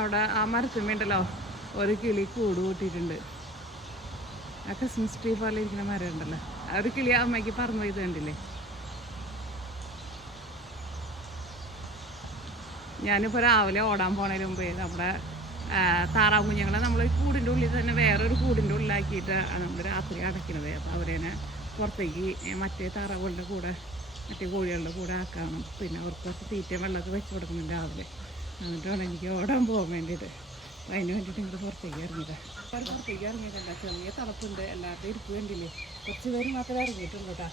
അവിടെ ആ മരത്തുമ്മയുണ്ടല്ലോ ഒരു കിളി കൂട് കൂട്ടിയിട്ടുണ്ട്. ആ ക്രിസ്മസ് ട്രീ പോലെ ഇരിക്കുന്ന മരം ഉണ്ടല്ലോ, ഒരു കിളി അമ്മയ്ക്ക് പറന്നു പോയത് കണ്ടില്ലേ. ഞാനിപ്പോൾ രാവിലെ ഓടാൻ പോണതിന് മുമ്പേ നമ്മുടെ താറാവ് കുഞ്ഞുങ്ങളെ നമ്മൾ കൂടിൻ്റെ ഉള്ളിൽ തന്നെ വേറൊരു കൂടിൻ്റെ ഉള്ളിലാക്കിയിട്ട് നമ്മൾ രാത്രി അടയ്ക്കുന്നത്. അപ്പോൾ അവരേനെ പുറത്തേക്ക് മറ്റേ താറാവുകളുടെ കൂടെ മറ്റേ കോഴികളുടെ കൂടെ ആക്കണം. പിന്നെ അവർക്ക് കുറച്ച് തീറ്റയും വെള്ളമൊക്കെ വെച്ച് കൊടുക്കുന്നുണ്ട് രാവിലെ. എന്നിട്ട് വേണം എനിക്ക് ഓടാൻ പോകാൻ വേണ്ടിയിട്ട്. അപ്പോൾ അതിന് വേണ്ടിയിട്ട് ഇങ്ങോട്ട് പുറത്തേക്ക് ഇറങ്ങിയത്. പുറത്തേക്ക് ഇറങ്ങിയിട്ടല്ല, ചെറിയ തണുപ്പുണ്ട്, എല്ലാവരുടെയും ഇരിപ്പ് വേണ്ടിയില്ലേ. കുറച്ച് പേര് മാത്രമേ ഇറങ്ങിയിട്ടുള്ളൂ കേട്ടോ.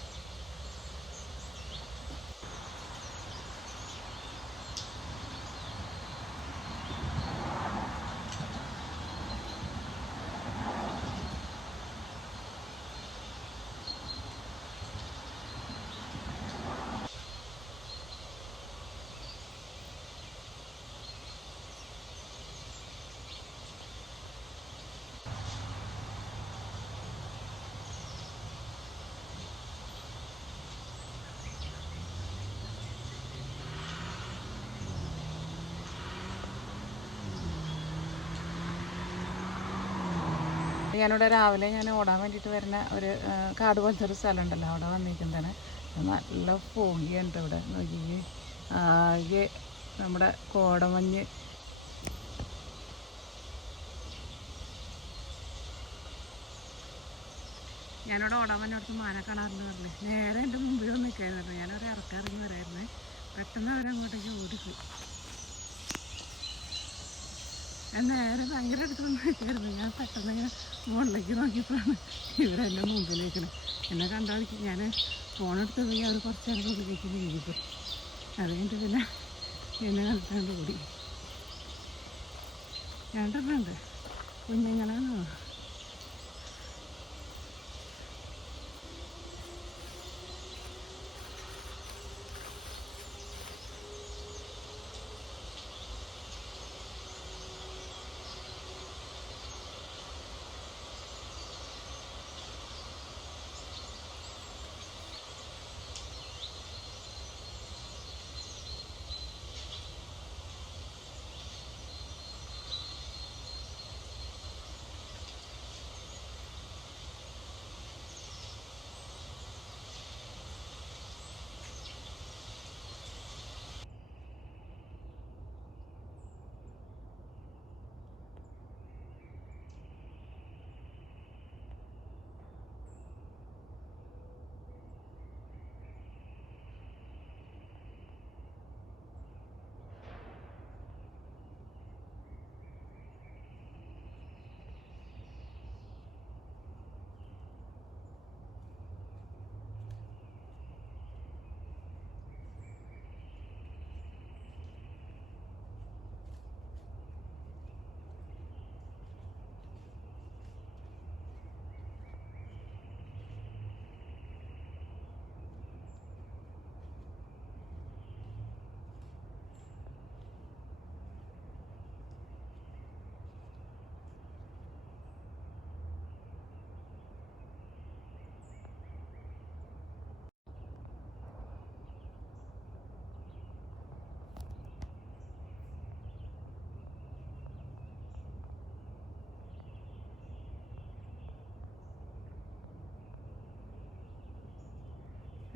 ഞാനിവിടെ രാവിലെ ഓടാൻ വേണ്ടിയിട്ട് വരുന്ന ഒരു കാട് പോലത്തെ ഒരു സ്ഥലം ഉണ്ടല്ലോ, അവിടെ വന്നിരിക്കുന്നതാണ്. നല്ല ഫോഗിയുണ്ട് ഇവിടെ. നോക്കിയേ, ആകെ നമ്മുടെ കോടമഞ്ഞ്. ഞാനിവിടെ ഓടാൻ വന്നിടത്ത് മാന കാണാറുണ്ട് പറഞ്ഞേ. നേരെ എൻ്റെ മുമ്പിൽ വന്ന് നിൽക്കായിരുന്നു. ഞാനവരെ ഇറക്കാറിഞ്ഞ് വരായിരുന്നേ. പെട്ടെന്ന് അവരങ്ങോട്ടേക്ക് ഓടിപ്പോയി. ഞാൻ നേരെ ഭയങ്കര അടുത്ത് വന്ന് നിൽക്കായിരുന്നു. ഞാൻ പെട്ടെന്ന് ഇങ്ങനെ മുകളിലേക്ക് നോക്കിയപ്പോഴാണ് ഇവരെൻ്റെ മുമ്പിലേക്കണേ. എന്നെ കണ്ടാൽ ഞാൻ ഫോണെടുത്ത് പോയി അവർ കുറച്ച് നേരം ഉള്ളിലേക്ക് നീങ്ങിപ്പോയി. അത് കഴിഞ്ഞിട്ട് പിന്നെ എന്നെ കണ്ടിട്ടാണ്ട് ഓടി. രണ്ടെണ്ണമുണ്ട് കുഞ്ഞുങ്ങളാണോ.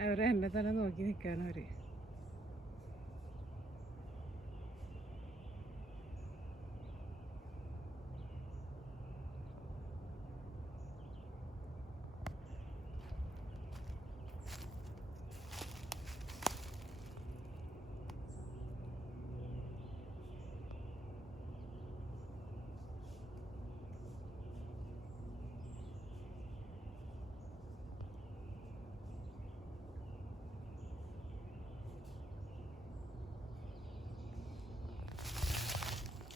അവർ എന്നെ തന്നെ നോക്കി നിൽക്കുകയാണ് അവർ.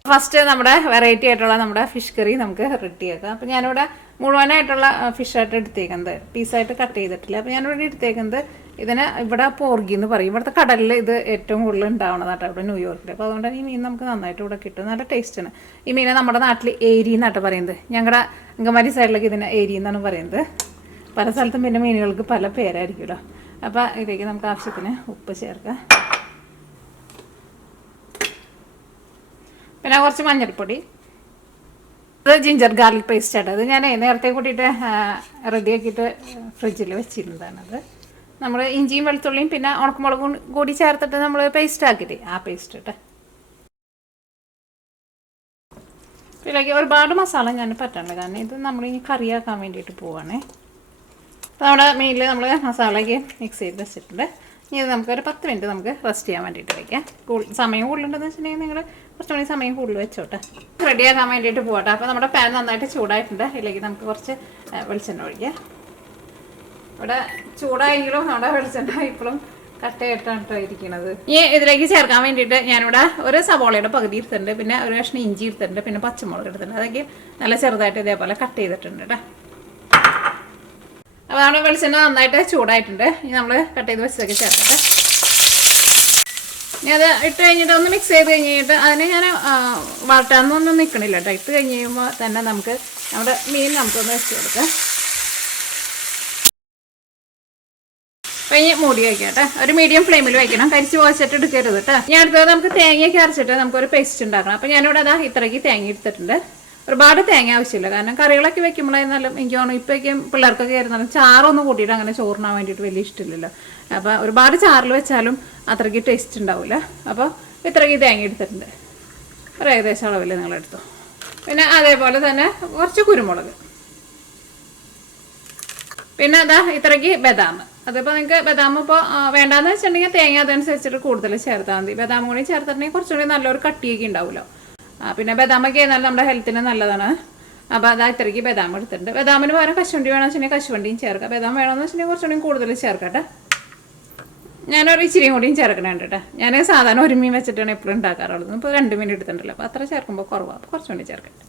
ഫസ്റ്റ് നമ്മുടെ വെറൈറ്റി ആയിട്ടുള്ള നമ്മുടെ ഫിഷ് കറി നമുക്ക് റെഡിയാക്കാം. അപ്പോൾ ഞാനിവിടെ മുഴുവനായിട്ടുള്ള ഫിഷായിട്ട് എടുത്തേക്കുന്നത്, പീസായിട്ട് കട്ട് ചെയ്തിട്ടില്ല. അപ്പോൾ ഞാനിവിടെ എടുത്തേക്കുന്നത് ഇതിന് ഇവിടെ പോർഗി എന്ന് പറയും. ഇവിടുത്തെ കടലിൽ ഇത് ഏറ്റവും കൂടുതൽ ഉണ്ടാവണതാട്ടോ, ഇവിടെ ന്യൂയോർക്കിൽ. അപ്പോൾ അതുകൊണ്ട് തന്നെ ഈ മീൻ നമുക്ക് നന്നായിട്ട് ഇവിടെ കിട്ടും, നല്ല ടേസ്റ്റാണ്. ഈ മീനെ നമ്മുടെ നാട്ടിൽ ഏരി എന്നാട്ടോ പറയുന്നത്. ഞങ്ങളുടെ അങ്കമാലി സൈഡിലേക്ക് ഇതിന് ഏരി എന്നാണ് പറയുന്നത്. പല സ്ഥലത്തും പിന്നെ മീനുകൾക്ക് പല പേരായിരിക്കുമല്ലോ. അപ്പോൾ ഇതിലേക്ക് നമുക്ക് ആവശ്യത്തിന് ഉപ്പ് ചേർക്കാം. പിന്നെ കുറച്ച് മഞ്ഞൾപ്പൊടി. ഇത് ജിഞ്ചർ ഗാർലിക് പേസ്റ്റ് ആണ്. അത് ഞാൻ നേരത്തെ കൂട്ടിയിട്ട് റെഡിയാക്കിയിട്ട് ഫ്രിഡ്ജിൽ വെച്ചിരുന്നതാണത്. നമ്മൾ ഇഞ്ചിയും വെളുത്തുള്ളിയും പിന്നെ ഉണക്കമുളകും കൂടി ചേർത്തിട്ട് നമ്മൾ പേസ്റ്റ് ആക്കിയിട്ട് ആ പേസ്റ്റ് ഇട്ട് ഇതിലേക്ക് ഒരുപാട് മസാല ഞാൻ പറ്റണില്ല, കാരണം ഇത് നമ്മൾ ഇനി കറിയാക്കാൻ വേണ്ടിയിട്ട് പോവുകയാണേ. അപ്പോൾ നമ്മുടെ മീനിൽ നമ്മൾ മസാലയ്ക്ക് മിക്സ് ചെയ്ത് വെച്ചിട്ടുണ്ട്. ഇനി ഇത് നമുക്കൊരു 10 മിനിറ്റ് നമുക്ക് റെസ്റ്റ് ചെയ്യാൻ വേണ്ടിയിട്ട് വയ്ക്കാം. സമയം കൂടുതലുണ്ടെന്ന് വെച്ചിട്ടുണ്ടെങ്കിൽ നിങ്ങൾ കുറച്ചുകൂടി സമയം കൂടുതൽ വെച്ചോട്ടെ. റെഡിയാക്കാൻ വേണ്ടിയിട്ട് പോകട്ടെ. അപ്പോൾ നമ്മുടെ പാൻ നന്നായിട്ട് ചൂടായിട്ടുണ്ട്. ഇതിലേക്ക് നമുക്ക് കുറച്ച് വെളിച്ചെണ്ണ ഒഴിക്കാം. ഇവിടെ ചൂടായെങ്കിലും നമ്മുടെ വെളിച്ചെണ്ണ ഇപ്പോഴും കട്ടയായിട്ടാണ് ഇരിക്കുന്നത്. ഈ ഇതിലേക്ക് ചേർക്കാൻ വേണ്ടിയിട്ട് ഞാനിവിടെ ഒരു സവോളയുടെ പകുതി എടുത്തിട്ടുണ്ട്, പിന്നെ ഒരു കഷ്ണം ഇഞ്ചി എടുത്തിട്ടുണ്ട്, പിന്നെ പച്ചമുളക് എടുത്തിട്ടുണ്ട്. അതൊക്കെ നല്ല ചെറുതായിട്ട് ഇതേപോലെ കട്ട് ചെയ്തിട്ടുണ്ട് കേട്ടോ. അപ്പോൾ നമ്മുടെ വെളിച്ചെണ്ണ നന്നായിട്ട് ചൂടായിട്ടുണ്ട്. ഇനി നമ്മൾ കട്ട് ചെയ്ത് വെച്ചതൊക്കെ ചേർക്കട്ടെ. ഇനി അത് ഇട്ട് കഴിഞ്ഞിട്ട് ഒന്ന് മിക്സ് ചെയ്ത് കഴിഞ്ഞിട്ട് അതിനെ ഞാൻ വഴറ്റാനൊന്നും നിൽക്കണില്ല കേട്ടോ. ഇട്ട് കഴിഞ്ഞ് കഴിയുമ്പോൾ തന്നെ നമുക്ക് നമ്മുടെ മീൻ നമുക്കൊന്ന് വെച്ച് കൊടുക്കാം. കഴിഞ്ഞ് മൂടി വയ്ക്കട്ടെ. ഒരു മീഡിയം ഫ്ലെയിമിൽ വയ്ക്കണം, കരിച്ച് പോച്ചിട്ട് എടുക്കരുത് കേട്ടോ. ഞാൻ അടുത്തത് നമുക്ക് തേങ്ങയൊക്കെ അരച്ചിട്ട് നമുക്കൊരു പേസ്റ്റ് ഉണ്ടാക്കണം. അപ്പോൾ ഞാനിവിടെ അതാ ഇത്രയ്ക്ക് തേങ്ങ എടുത്തിട്ടുണ്ട്. ഒരുപാട് തേങ്ങ ആവശ്യമില്ല, കാരണം കറികളൊക്കെ വെക്കുമ്പോഴായിരുന്നാലും എനിക്ക് തോന്നുന്നു ഇപ്പോഴേക്കും പിള്ളേർക്കൊക്കെ ആയിരുന്നാലും ചാറൊന്നും കൂട്ടിയിട്ട് അങ്ങനെ ചോറിനാൻ വേണ്ടിയിട്ട് വലിയ ഇഷ്ടമില്ലല്ലോ. അപ്പോൾ ഒരുപാട് ചാറിൽ വെച്ചാലും അത്രയ്ക്ക് ടേസ്റ്റ് ഉണ്ടാവില്ല. അപ്പോൾ ഇത്രയ്ക്ക് തേങ്ങ എടുത്തിട്ടുണ്ട്, ഒരു ഏകദേശം അളവിൽ നിങ്ങളെടുത്തു. പിന്നെ അതേപോലെ തന്നെ കുറച്ച് കുരുമുളക്, പിന്നെ അതാ ഇത്രയ്ക്ക് ബദാം. അതിപ്പോൾ നിങ്ങൾക്ക് ബദാം ഇപ്പോൾ വേണ്ടാന്ന് വെച്ചിട്ടുണ്ടെങ്കിൽ തേങ്ങ അതനുസരിച്ചിട്ട് കൂടുതൽ ചേർത്താൽ മതി. ബദാം കൂടി ചേർത്തിട്ടുണ്ടെങ്കിൽ കുറച്ചുകൂടി നല്ലൊരു കട്ടിയൊക്കെ ഉണ്ടാവുമല്ലോ. പിന്നെ ബദാമൊക്കെ ആയിരുന്നാലും നമ്മുടെ ഹെൽത്തിന് നല്ലതാണ്. അപ്പോൾ അതാ ഇത്രയ്ക്ക് ബദാം എടുത്തിട്ടുണ്ട്. ബദാമിന് പകരം കശുവണ്ടി വേണമെന്ന് വെച്ചിട്ടുണ്ടെങ്കിൽ കശുവണ്ടിയും ചേർക്കാം. ബദാം വേണമെന്ന് വെച്ചിട്ടുണ്ടെങ്കിൽ കുറച്ചുകൂടി കൂടുതൽ ചേർക്കട്ടെ. ഞാനൊരു ഇച്ചിരിയും കൂടിയും ചേർക്കണുണ്ട് കേട്ടോ. ഞാൻ സാധാരണ ഒരു മീൻ വെച്ചിട്ടാണ് എപ്പോഴും ഉണ്ടാക്കാറുള്ളത്. ഇപ്പോൾ 2 മീൻ എടുത്തിട്ടുണ്ടല്ലോ, അപ്പോൾ അത്ര ചേർക്കുമ്പോൾ കുറവാണ്. അപ്പോൾ കുറച്ചുകൂടി ചേർക്കട്ടെ.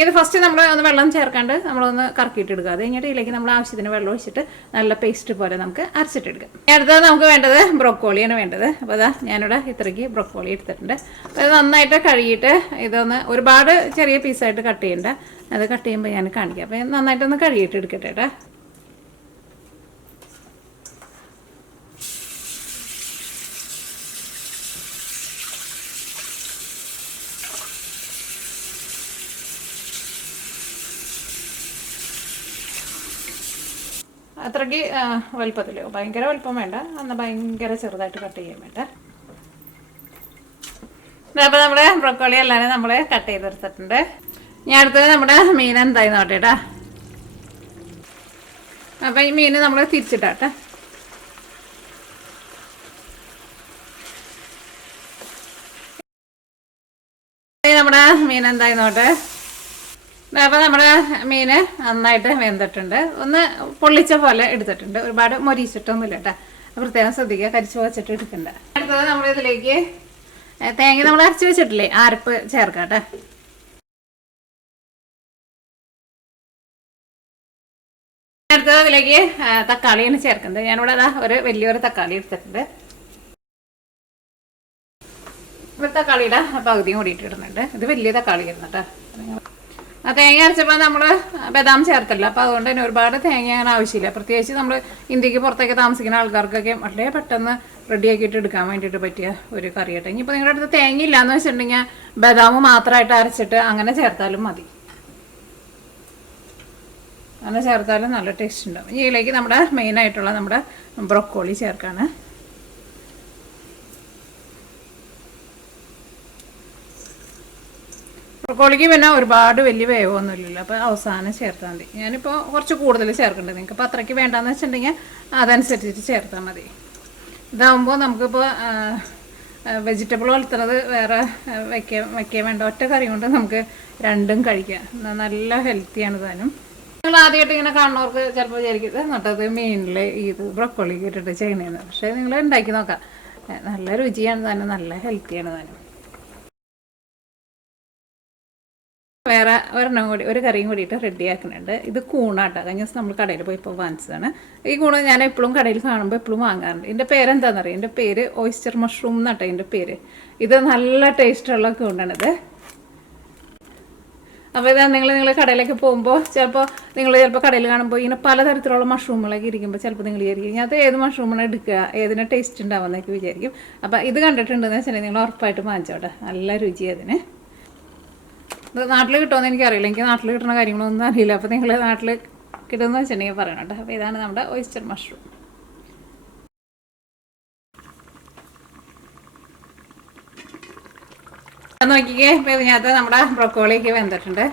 ഇത് ഫസ്റ്റ് നമ്മൾ ഒന്ന് വെള്ളം ചേർക്കാണ്ട് നമ്മളൊന്ന് കറക്കിയിട്ടെടുക്കുക. അത് കഴിഞ്ഞിട്ട് ഇതിലേക്ക് നമ്മൾ ആവശ്യത്തിന് വെള്ളം ഒഴിച്ചിട്ട് നല്ല പേസ്റ്റ് പോലെ നമുക്ക് അരച്ചിട്ടെടുക്കാം. അടുത്തത് നമുക്ക് വേണ്ടത് ബ്രൊക്കോളിയാണ് വേണ്ടത്. അപ്പോൾ അതാ ഞാനിവിടെ ഇത്രയ്ക്ക് ബ്രൊക്കോളി എടുത്തിട്ടുണ്ട്. അപ്പോൾ ഇത് നന്നായിട്ട് കഴുകിയിട്ട് ഇതൊന്ന് ഒരുപാട് ചെറിയ പീസായിട്ട് കട്ട് ചെയ്യണ്ട. അത് കട്ട് ചെയ്യുമ്പോൾ ഞാൻ കാണിക്കാം. അപ്പോൾ നന്നായിട്ടൊന്ന് കഴുകിയിട്ട് എടുക്കട്ടെ കേട്ടോ. അത്രയ്ക്ക് വലുപ്പത്തിലോ ഭയങ്കര വലുപ്പം വേണ്ട, എന്നാൽ ഭയങ്കര ചെറുതായിട്ട് കട്ട് ചെയ്യാൻ വേണ്ട. അപ്പോൾ നമ്മുടെ ബ്രൊക്കോളി എല്ലാവരും നമ്മൾ കട്ട് ചെയ്തെടുത്തിട്ടുണ്ട്. ഞാൻ അടുത്തത് നമ്മുടെ മീൻ എന്തായി നോട്ടേട്ടാ. അപ്പം ഈ മീൻ നമ്മൾ തിരിച്ചിട്ടാട്ടെ. നമ്മുടെ മീൻ എന്തായി നോട്ടെ. അപ്പോൾ നമ്മുടെ മീൻ നന്നായിട്ട് വെന്തിട്ടുണ്ട്. ഒന്ന് പൊള്ളിച്ച പോലെ എടുത്തിട്ടുണ്ട്, ഒരുപാട് മൊരിച്ചിട്ടൊന്നുമില്ല കേട്ടോ. പ്രത്യേകം ശ്രദ്ധിക്കുക, കരിച്ചു വച്ചിട്ട് എടുക്കണ്ട. അടുത്തത് നമ്മളിതിലേക്ക് തേങ്ങ നമ്മൾ അരച്ച് വെച്ചിട്ടില്ലേ, അരപ്പ് ചേർക്കാം കേട്ടോ. അടുത്തത് അതിലേക്ക് തക്കാളിയാണ് ചേർക്കുന്നത്. ഞാനിവിടെ അതാ ഒരു വലിയൊരു തക്കാളി എടുത്തിട്ടുണ്ട്. ഒരു തക്കാളിയുടെ പകുതിയും കൂടിയിട്ട് ഇടുന്നുണ്ട്. ഇത് വലിയ തക്കാളി ആയിരുന്നു കേട്ടോ. ആ തേങ്ങ അരച്ചപ്പോൾ നമ്മൾ ബദാം ചേർത്തല്ല, അപ്പോൾ അതുകൊണ്ട് തന്നെ ഒരുപാട് തേങ്ങ അങ്ങനെ ആവശ്യമില്ല. പ്രത്യേകിച്ച് നമ്മൾ ഇന്ത്യക്ക് പുറത്തേക്ക് താമസിക്കുന്ന ആൾക്കാർക്കൊക്കെ വളരെ പെട്ടെന്ന് റെഡിയാക്കിയിട്ട് എടുക്കാൻ വേണ്ടിയിട്ട് പറ്റിയ ഒരു കറിയായിട്ട്. ഇനിയിപ്പോൾ നിങ്ങളുടെ അടുത്ത് തേങ്ങ ഇല്ലയെന്ന് വെച്ചിട്ടുണ്ടെങ്കിൽ ബദാം മാത്രമായിട്ട് അരച്ചിട്ട് അങ്ങനെ ചേർത്താലും മതി. അങ്ങനെ ചേർത്താലും നല്ല ടേസ്റ്റ് ഉണ്ടാവും. ഇതിലേക്ക് നമ്മുടെ മെയിനായിട്ടുള്ള നമ്മുടെ ബ്രൊക്കോളി ചേർക്കാണ്. ബ്രൊക്കോളിക്ക് പിന്നെ ഒരുപാട് വലിയ വേവൊന്നുമില്ലല്ലോ, അപ്പോൾ അവസാനം ചേർത്താൽ മതി. ഞാനിപ്പോൾ കുറച്ച് കൂടുതൽ ചേർക്കേണ്ടത്, നിങ്ങൾക്ക് ഇപ്പോൾ അത്രയ്ക്ക് വേണ്ടാന്ന് വെച്ചിട്ടുണ്ടെങ്കിൽ അതനുസരിച്ചിട്ട് ചേർത്താൽ മതി. ഇതാകുമ്പോൾ നമുക്കിപ്പോൾ വെജിറ്റബിൾ വളർത്തുന്നത് വേറെ വയ്ക്കാൻ വേണ്ട, ഒറ്റ കറി കൊണ്ട് നമുക്ക് രണ്ടും കഴിക്കാം. നല്ല ഹെൽത്തിയാണ് താനും. നിങ്ങൾ ആദ്യമായിട്ട് ഇങ്ങനെ കാണുന്നവർക്ക് ചിലപ്പോൾ വിചാരിക്കുന്നത് നട്ടത് മീനിൽ ഇത് ബ്രൊക്കോളി ഇട്ടിട്ട് ചെയ്യണേന്ന്. പക്ഷേ നിങ്ങൾ ഉണ്ടാക്കി നോക്കാം, നല്ല രുചിയാണ് താനും, നല്ല ഹെൽത്തിയാണ് താനും. വേറെ ഒരെണ്ണം കൂടി ഒരു കറിയും കൂടിയിട്ട് റെഡിയാക്കുന്നുണ്ട്. ഇത് കൂണാട്ടോ, കഴിഞ്ഞ ദിവസം നമ്മൾ കടയിൽ പോയിപ്പോൾ വാങ്ങിച്ചതാണ്. ഈ കൂണ് ഞാൻ എപ്പോഴും കടയിൽ കാണുമ്പോൾ എപ്പോഴും വാങ്ങാറുണ്ട്. ഇതിൻ്റെ പേരെന്താണെന്നറിയാം, എൻ്റെ പേര് ഓയിസ്റ്റർ മഷ്റൂം എന്നാട്ടോ ഇതിൻ്റെ പേര്. ഇത് നല്ല ടേസ്റ്റുള്ള കൂണാണിത്. അപ്പോൾ ഇതാ നിങ്ങൾ കടയിലേക്ക് പോകുമ്പോൾ ചിലപ്പോൾ കടയിൽ കാണുമ്പോൾ ഇങ്ങനെ പലതരത്തിലുള്ള മഷ്റൂമുകളൊക്കെ ഇരിക്കുമ്പോൾ ചിലപ്പോൾ നിങ്ങൾ വിചാരിക്കും അത് ഏത് മഷ്റൂമാണ് എടുക്കുക, ഏതിന് ടേസ്റ്റ് ഉണ്ടാവുമെന്നൊക്കെ വിചാരിക്കും. അപ്പോൾ ഇത് കണ്ടിട്ടുണ്ടെന്ന് വെച്ചിട്ടുണ്ടെങ്കിൽ നിങ്ങൾ ഉറപ്പായിട്ട് വാങ്ങിച്ചോട്ടെ, നല്ല രുചി അതിന്. ഇത് നാട്ടിൽ കിട്ടുമെന്ന് എനിക്കറിയില്ല, എനിക്ക് നാട്ടിൽ കിട്ടുന്ന കാര്യങ്ങളൊന്നും അറിയില്ല. അപ്പോൾ നിങ്ങൾ നാട്ടിൽ കിട്ടുമെന്ന് വെച്ചിട്ടുണ്ടെങ്കിൽ പറയണം കേട്ടോ. അപ്പോൾ ഇതാണ് നമ്മുടെ ഓയിസ്റ്റർ മഷ്റൂം. നോക്കിക്കേ, ഇപ്പോൾ ഇതിനകത്ത് നമ്മുടെ ബ്രൊക്കോളിയൊക്കെ വെന്തിട്ടുണ്ട്.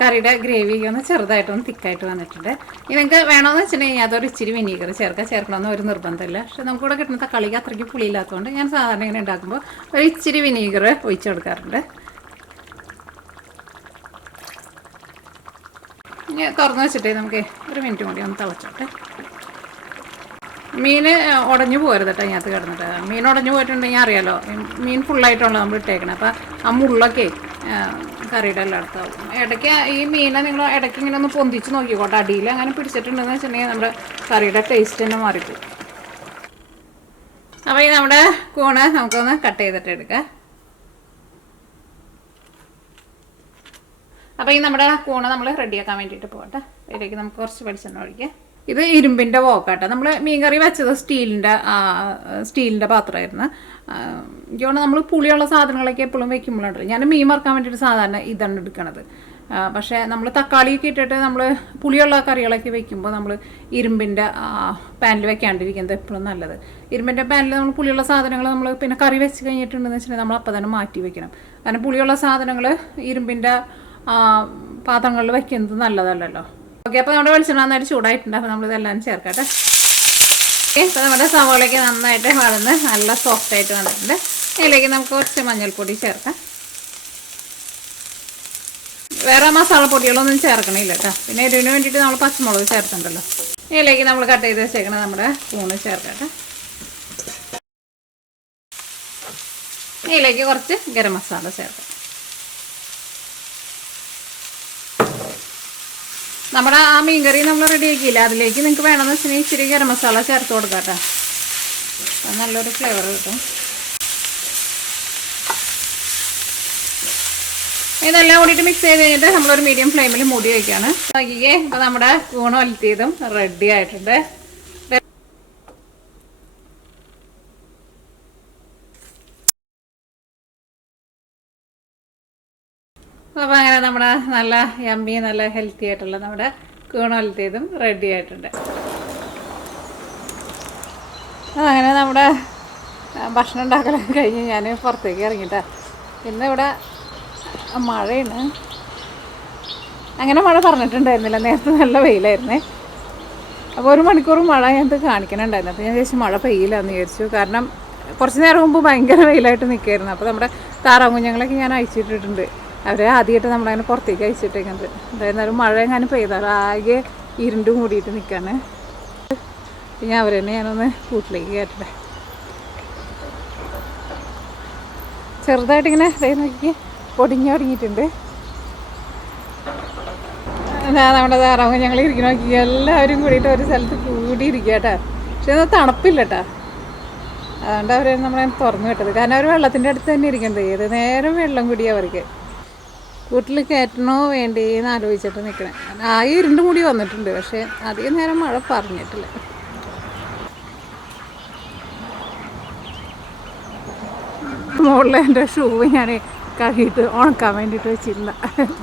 കറിയുടെ ഗ്രേവിയൊക്കെ ഒന്ന് ചെറുതായിട്ടൊന്ന് തിക്കായിട്ട് വന്നിട്ടുണ്ട്. ഇനി നിങ്ങൾക്ക് വേണമെന്ന് വെച്ചിട്ടുണ്ടെങ്കിൽ അതൊരു ഇച്ചിരി വിനീഗർ ചേർക്കണമെന്ന് ഒരു നിർബന്ധമില്ല. പക്ഷേ നമുക്കിവിടെ കിട്ടുന്ന തക്കാളിക്ക് അത്രയ്ക്ക് പുളിയില്ലാത്തതുകൊണ്ട് ഞാൻ സാധാരണ ഇങ്ങനെ ഉണ്ടാക്കുമ്പോൾ ഒരു ഇച്ചിരി വിനീഗർ ഒഴിച്ച് കൊടുക്കാറുണ്ട്. ഇനി തുറന്ന് വെച്ചിട്ടേ നമുക്ക് ഒരു മിനിറ്റ് കൂടി ഒന്ന് തിളച്ചോട്ടെ. മീൻ ഉടഞ്ഞു പോരുത് കേട്ടോ ഇതിനകത്ത് കിടന്നിട്ട്. മീൻ ഉടഞ്ഞു പോയിട്ടുണ്ടെങ്കിൽ അറിയാലോ, മീൻ ഫുള്ളായിട്ടുള്ള നമ്മൾ ഇട്ടേക്കണം. അപ്പോൾ ആ മുള്ളൊക്കെ കറിയുടെ എല്ലായിടത്താവും. ഇടയ്ക്ക് ഈ മീനെ നിങ്ങൾ ഇടയ്ക്ക് ഇങ്ങനെ ഒന്ന് പൊന്തിച്ച് നോക്കിക്കോട്ടെ, അടിയിൽ അങ്ങനെ പിടിച്ചിട്ടുണ്ടെന്ന് വെച്ചിട്ടുണ്ടെങ്കിൽ നമ്മുടെ കറിയുടെ ടേസ്റ്റ് തന്നെ മാറിപ്പോകും. അപ്പോൾ ഈ നമ്മുടെ കൂണ് നമുക്കൊന്ന് കട്ട് ചെയ്തിട്ട് എടുക്കാം. അപ്പോൾ ഈ നമ്മുടെ കൂണ് നമ്മൾ റെഡിയാക്കാൻ വേണ്ടിയിട്ട് പോകട്ടെ. ഇതിലേക്ക് നമുക്ക് കുറച്ച് വെളിച്ചെണ്ണ ഒഴിക്കാം. ഇത് ഇരുമ്പിൻ്റെ വോക്കാട്ടെ. നമ്മൾ മീൻകറി വെച്ചത് സ്റ്റീലിൻ്റെ പാത്രമായിരുന്നു. എനിക്കോണ്ട് നമ്മൾ പുളിയുള്ള സാധനങ്ങളൊക്കെ എപ്പോഴും വെക്കുമ്പോഴുണ്ട്. ഞാൻ മീൻ വറുക്കാൻ വേണ്ടിയിട്ട് സാധാരണ ഇതാണ് എടുക്കണത്. പക്ഷേ നമ്മൾ തക്കാളിയൊക്കെ ഇട്ടിട്ട് നമ്മൾ പുളിയുള്ള കറികളൊക്കെ വെക്കുമ്പോൾ നമ്മൾ ഇരുമ്പിൻ്റെ പാനിൽ വെക്കാണ്ടിരിക്കുന്നത് എപ്പോഴും നല്ലത്. ഇരുമ്പിൻ്റെ പാനിൽ നമ്മൾ പുളിയുള്ള സാധനങ്ങൾ നമ്മൾ പിന്നെ കറി വെച്ച് കഴിഞ്ഞിട്ടുണ്ടെന്ന് വെച്ചിട്ടുണ്ടെങ്കിൽ നമ്മൾ അപ്പം തന്നെ മാറ്റി വെക്കണം. കാരണം പുളിയുള്ള സാധനങ്ങൾ ഇരുമ്പിൻ്റെ പാത്രങ്ങളിൽ വെക്കുന്നത് നല്ലതല്ലല്ലോ. ഓക്കെ, അപ്പോൾ നമ്മുടെ വെളിച്ചെണ്ണ നന്നായിട്ട് ചൂടായിട്ടുണ്ട്. അപ്പോൾ നമ്മളിതെല്ലാം ചേർക്കട്ടെ. ഓക്കെ, അപ്പോൾ നമ്മുടെ സവാളയ്ക്ക് നന്നായിട്ട് വളർന്ന് നല്ല സോഫ്റ്റായിട്ട് വന്നിട്ടുണ്ട്. അതിലേക്ക് നമുക്ക് കുറച്ച് മഞ്ഞൾപ്പൊടി ചേർക്കാം. വേറെ മസാലപ്പൊടികളൊന്നും ചേർക്കണില്ല കേട്ടോ. പിന്നെ എരിവിന് വേണ്ടിയിട്ട് നമ്മൾ പച്ചമുളക് ചേർത്തിട്ടുണ്ടല്ലോ. ഇതിലേക്ക് നമ്മൾ കട്ട് ചെയ്ത് വെച്ചേക്കണം നമ്മുടെ കൂണ് ചേർക്കട്ടെ. ഇതിലേക്ക് കുറച്ച് ഗരം മസാല ചേർക്കാം. നമ്മുടെ ആ മീൻകറി നമ്മൾ റെഡിയാക്കിയില്ല, അതിലേക്ക് നിങ്ങൾക്ക് വേണമെന്ന് വെച്ചിട്ടുണ്ടെങ്കിൽ ഇച്ചിരി ഗരം മസാല ചേർത്ത് കൊടുക്കാം കേട്ടോ. അത് നല്ലൊരു ഫ്ലേവർ കിട്ടും. ഇതെല്ലാം കൂടിയിട്ട് മിക്സ് ചെയ്ത് കഴിഞ്ഞിട്ട് നമ്മളൊരു മീഡിയം ഫ്ലെയിമിൽ മൂടി വയ്ക്കുകയാണ്. നോക്കിക്കേ, അപ്പോൾ നമ്മുടെ കൂണ് ഒലത്തിയതും റെഡി ആയിട്ടുണ്ട്. അപ്പോൾ അങ്ങനെ നമ്മുടെ നല്ല യമ്മി നല്ല ഹെൽത്തി ആയിട്ടുള്ള നമ്മുടെ കൂണ് ഒലത്തിയതും റെഡി ആയിട്ടുണ്ട്. അങ്ങനെ നമ്മുടെ ഭക്ഷണം ഉണ്ടാക്കലൊക്കെ കഴിഞ്ഞ് ഞാൻ പുറത്തേക്ക് ഇറങ്ങിയിട്ടാ. ഇന്നിവിടെ മഴയാണ്. അങ്ങനെ മഴ പറഞ്ഞിട്ടുണ്ടായിരുന്നില്ല, നേരത്തെ നല്ല വെയിലായിരുന്നേ. അപ്പോൾ ഒരു മണിക്കൂർ മഴ ഞങ്ങൾക്ക് കാണിക്കണുണ്ടായിരുന്നു. അപ്പോൾ ഞാൻ വിചാരിച്ചു മഴ പെയ്യില്ലെന്ന് വിചാരിച്ചു. കാരണം കുറച്ച് നേരം മുമ്പ് ഭയങ്കര വെയിലായിട്ട് നിൽക്കുമായിരുന്നു. അപ്പോൾ നമ്മുടെ താറാവ് കുഞ്ഞുങ്ങളൊക്കെ ഞാൻ അയച്ചിട്ടിട്ടുണ്ട്. അവരെ ആദ്യമായിട്ട് നമ്മളങ്ങനെ പുറത്തേക്ക് അയച്ചിട്ടേക്കുന്നത്. എന്തായിരുന്നാലും മഴ എങ്ങാനും പെയ്താലും ആകെ ഇരുണ്ട് മൂടിയിട്ട് നിൽക്കാണ്. പിന്നെ അവരെന്നെ ഞാനൊന്ന് കൂട്ടിലേക്ക് കയറ്റട്ടെ. ചെറുതായിട്ടിങ്ങനെ നോക്കി പൊടിഞ്ഞു തുടങ്ങിയിട്ടുണ്ട്. നമ്മുടെ താറാവ് ഞങ്ങൾ ഇരിക്കണ നോക്കി എല്ലാവരും കൂടിയിട്ട് ഒരു സ്ഥലത്ത് കൂടിയിരിക്കുക കേട്ടോ. പക്ഷെ അത് തണുപ്പില്ല കേട്ടോ. അതുകൊണ്ട് അവരെ നമ്മളെ തുറന്നു വിട്ടത്. കാരണം അവർ വെള്ളത്തിൻ്റെ അടുത്ത് തന്നെ ഇരിക്കണ്ടേ, ഏത് നേരം വെള്ളം കൂടി അവർക്ക്. വീട്ടിൽ കയറ്റണോ വേണ്ടേന്ന് ആലോചിച്ചിട്ട് നിൽക്കണേ. ആകെ ഇരുണ്ട് കൂടി വന്നിട്ടുണ്ട്, പക്ഷേ അധികം നേരം മഴ പറഞ്ഞിട്ടില്ല. മുകളിൽ എൻ്റെ ഷൂ ഞാൻ കഴുകിയിട്ട് ഉണക്കാൻ വേണ്ടിയിട്ട് വെച്ചിരുന്ന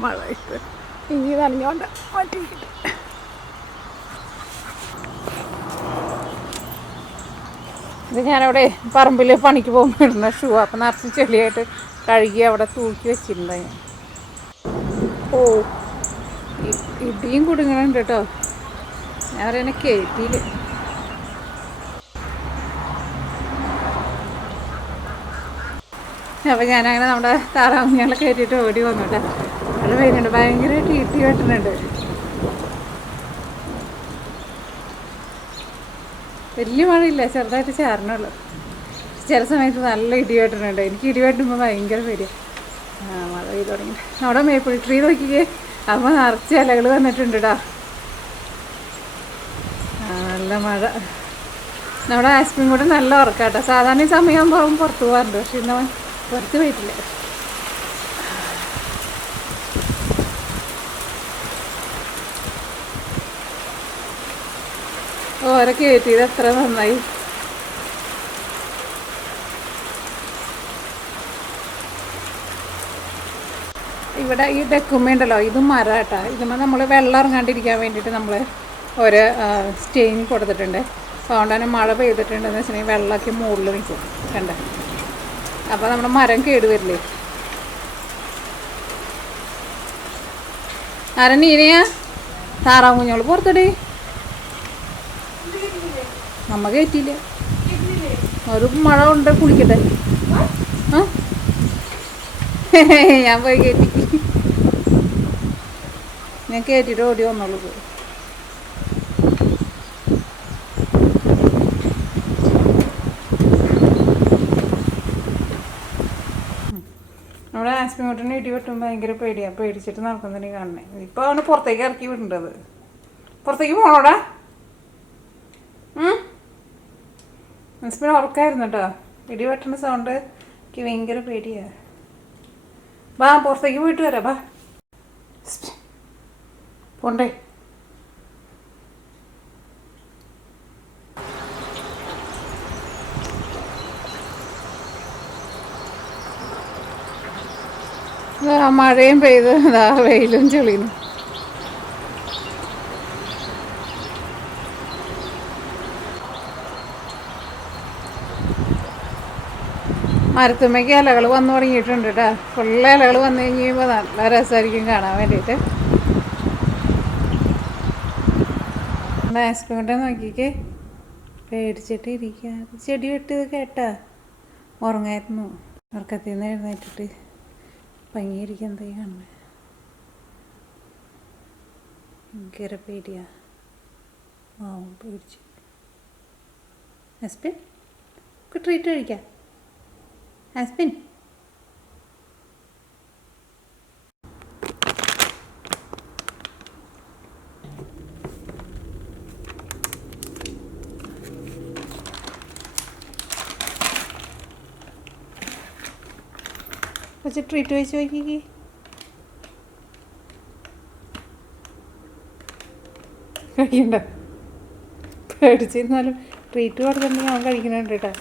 മഴ ഇനി നനഞ്ഞോണ്ട് മാറ്റിക്കിട്ട്. ഇത് ഞാനവിടെ പറമ്പിൽ പണിക്ക് പോകുമ്പോൾ ഇടുന്ന ഷൂ. അപ്പം നിറച്ച് ചെളിയായിട്ട് കഴുകി അവിടെ തൂക്കി വെച്ചിട്ടുണ്ട് ഞാൻ. ഓ, ഇടിയും കുടുങ്ങണുണ്ട് കേട്ടോ. ഞാൻ പറയുന്നത് കയറ്റിയിൽ. അപ്പം ഞാനങ്ങനെ നമ്മുടെ താറാവ് കുഞ്ഞുങ്ങളെ കയറ്റിയിട്ട് ഓടി വന്നു കേട്ടോ. അവിടെ വരുന്നുണ്ട്, ഭയങ്കരമായിട്ട് ഇടി വെട്ടുന്നുണ്ട്. വലിയ മഴയില്ല, ചെറുതായിട്ട് ചാരണുള്ളൂ. ചില സമയത്ത് നല്ല ഇടി വെട്ടുന്നുണ്ട്. എനിക്ക് ഇടി വെട്ടുമ്പോൾ ഭയങ്കര പേടിയാണ്. മഴ പെയ്ത് തുടങ്ങി. നമ്മുടെ മേപ്പിൾ ട്രീ നോക്കിക്കേ, അപ്പോൾ നിറച്ച് ഇലകൾ വന്നിട്ടുണ്ട് കേട്ടോ. നല്ല മഴ. നമ്മുടെ ആസ്പിൻ കൂടെ നല്ല ഉറക്കാട്ടോ. സാധാരണ ഈ സമയമാകുമ്പോൾ അവൻ പുറത്ത് പോകാറുണ്ട്, പക്ഷെ ഇന്ന് അവൻ പുറത്ത് പോയിട്ടില്ല. ഓരെ കയറ്റിയത് എത്ര നന്നായി. ഇവിടെ ഈ ഡെക്കുമ്മയുണ്ടല്ലോ, ഇത് മരം കേട്ടോ. ഇതുമ്പോൾ നമ്മൾ വെള്ളം ഇറങ്ങാണ്ടിരിക്കാൻ വേണ്ടിയിട്ട് നമ്മൾ ഒരു സ്റ്റെയിൻ കൊടുത്തിട്ടുണ്ട്. അതുകൊണ്ട് തന്നെ മഴ പെയ്തിട്ടുണ്ടെന്ന് വെച്ചിട്ടുണ്ടെങ്കിൽ വെള്ളമൊക്കെ മുകളിൽ നിൽക്കും കണ്ട. അപ്പോൾ നമ്മുടെ മരം കേടുവരില്ലേ. ആരാ നീനയാ താറാവ് കുഞ്ഞോൾ പുറത്തടേ. നമ്മ കയറ്റിയില്ല. ഒരു മഴ കൊണ്ട് കുളിക്കട്ടെ. ആ ഞാൻ പോയി കയറ്റി. ഞാൻ കയറ്റിയിട്ട് ഓടി വന്നോളൂ. പോയി നമ്മുടെ ആസ്പിങ്ങോട്ടിന് ഇടി വെട്ടുമ്പോൾ ഭയങ്കര പേടിയാണ്. പേടിച്ചിട്ട് നടക്കുന്നതിന് കാണണേ. ഇപ്പോൾ അവന് പുറത്തേക്ക് ഇറക്കി വിടേണ്ടത്. പുറത്തേക്ക് പോണോടാ. ആസ്പിന് ഉറക്കായിരുന്നു കേട്ടോ. ഇടി വെട്ടുന്ന സൗണ്ട് എനിക്ക് ഭയങ്കര പേടിയാണ്. ബാ പുറത്തേക്ക് പോയിട്ട് വരാം. ബാ പോണ്ടേ. മഴയും പെയ്ത് ഇതാ വെയിലും ചെളിയും. മരത്തുമ്മയ്ക്ക് ഇലകൾ വന്നു തുടങ്ങിയിട്ടുണ്ട് കേട്ടോ. ഫുള്ള് ഇലകൾ വന്നു കഴിയുമ്പോൾ നല്ല രസമായിരിക്കും കാണാൻ വേണ്ടിയിട്ട്. ആസ്പിങ്ങോട്ടെ നോക്കിക്ക് പേടിച്ചിട്ട് ഇരിക്കുക. ചെടി വെട്ടിയത് കേട്ടാ ഉറങ്ങായിരുന്നു. ഉറക്കത്തിൽ നിന്ന് എഴുന്നേറ്റിട്ട് ഭംഗിയിരിക്കും. എന്താ കാണുന്നത്? ഭയങ്കര പേടിയാ. പേടിച്ചു. ആസ്പിൻ ട്രീറ്റ് കഴിക്കാം. ആസ്പിൻ കുറച്ച് ട്രീറ്റ് വെച്ച് നോക്കിക്കേ. കഴിക്കണ്ട. പേടിച്ചിരുന്നാലും ട്രീറ്റ് കൊടുത്തിട്ടുണ്ടെങ്കിൽ അവൻ കഴിക്കുന്നുണ്ട് കേട്ടോ.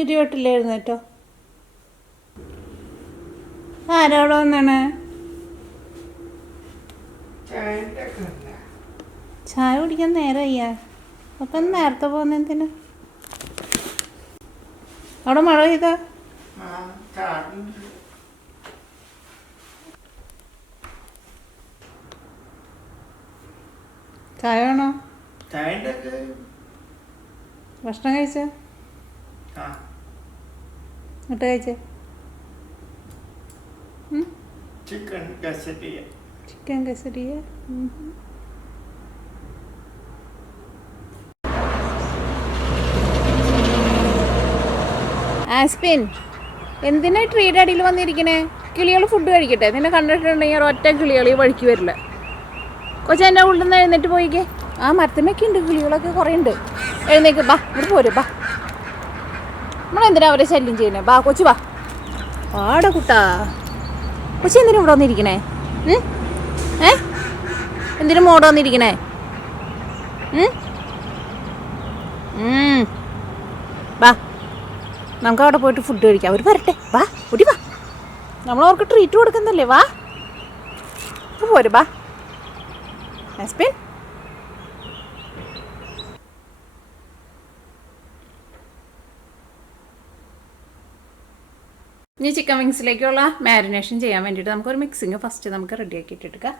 ഇനി വെട്ടില്ലായിരുന്നു കേട്ടോ. ആരോടെ വന്നാണ്? ചായ കുടിക്കാൻ നേരമായ്യാ. അപ്പം നേരത്തെ പോകുന്ന എന്തിനാ? അവിടെ മഴ പെയ്താ? ചായ വേണോ? ഭക്ഷണം കഴിച്ച? എന്നിട്ട് കഴിച്ചേ? ചിക്കൻ കസരിയ. ആസ്പിൻ എന്തിനാ ട്രീയുടെ അടിയിൽ വന്നിരിക്കണേ? കിളികൾ ഫുഡ് കഴിക്കട്ടെ. നിന്നെ കണ്ടിട്ടുണ്ടെങ്കിൽ ഒറ്റ കിളികൾ ഈ വഴിക്ക് വരില്ല. കൊച്ചെൻ്റെ ഉള്ളിൽ നിന്ന് എഴുന്നേറ്റ് പോയിക്കേ. ആ മരത്തിനൊക്കെ ഉണ്ട് കിളികളൊക്കെ കുറേ ഉണ്ട്. എഴുന്നേക്ക്. ബാ ഇവിടെ പോരും. ബാ നമ്മളെന്തിനാ അവരെ ശല്യം ചെയ്യണേ? ബാ കൊച്ചു ബാ. പാടാ കുട്ടാ. കൊച്ചി എന്തിനാ ഇവിടെ വന്നിരിക്കണേ? എന്തിനും മോടെ വന്നിരിക്കണേ? ബാ നമുക്ക് അവിടെ പോയിട്ട് ഫുഡ് കഴിക്കാം. അവർ വരട്ടെ. വാ കുട്ടി വാ. നമ്മളവർക്ക് ട്രീറ്റ് കൊടുക്കുന്നല്ലേ. വാ പോര്. ബാ ആസ്പിൻ. ഇനി ചിക്കൻ വിങ്സിലേക്കുള്ള മാരിനേഷൻ ചെയ്യാൻ വേണ്ടിയിട്ട് നമുക്കൊരു മിക്സിങ് ഫസ്റ്റ് നമുക്ക് റെഡിയാക്കിയിട്ട് എടുക്കാം.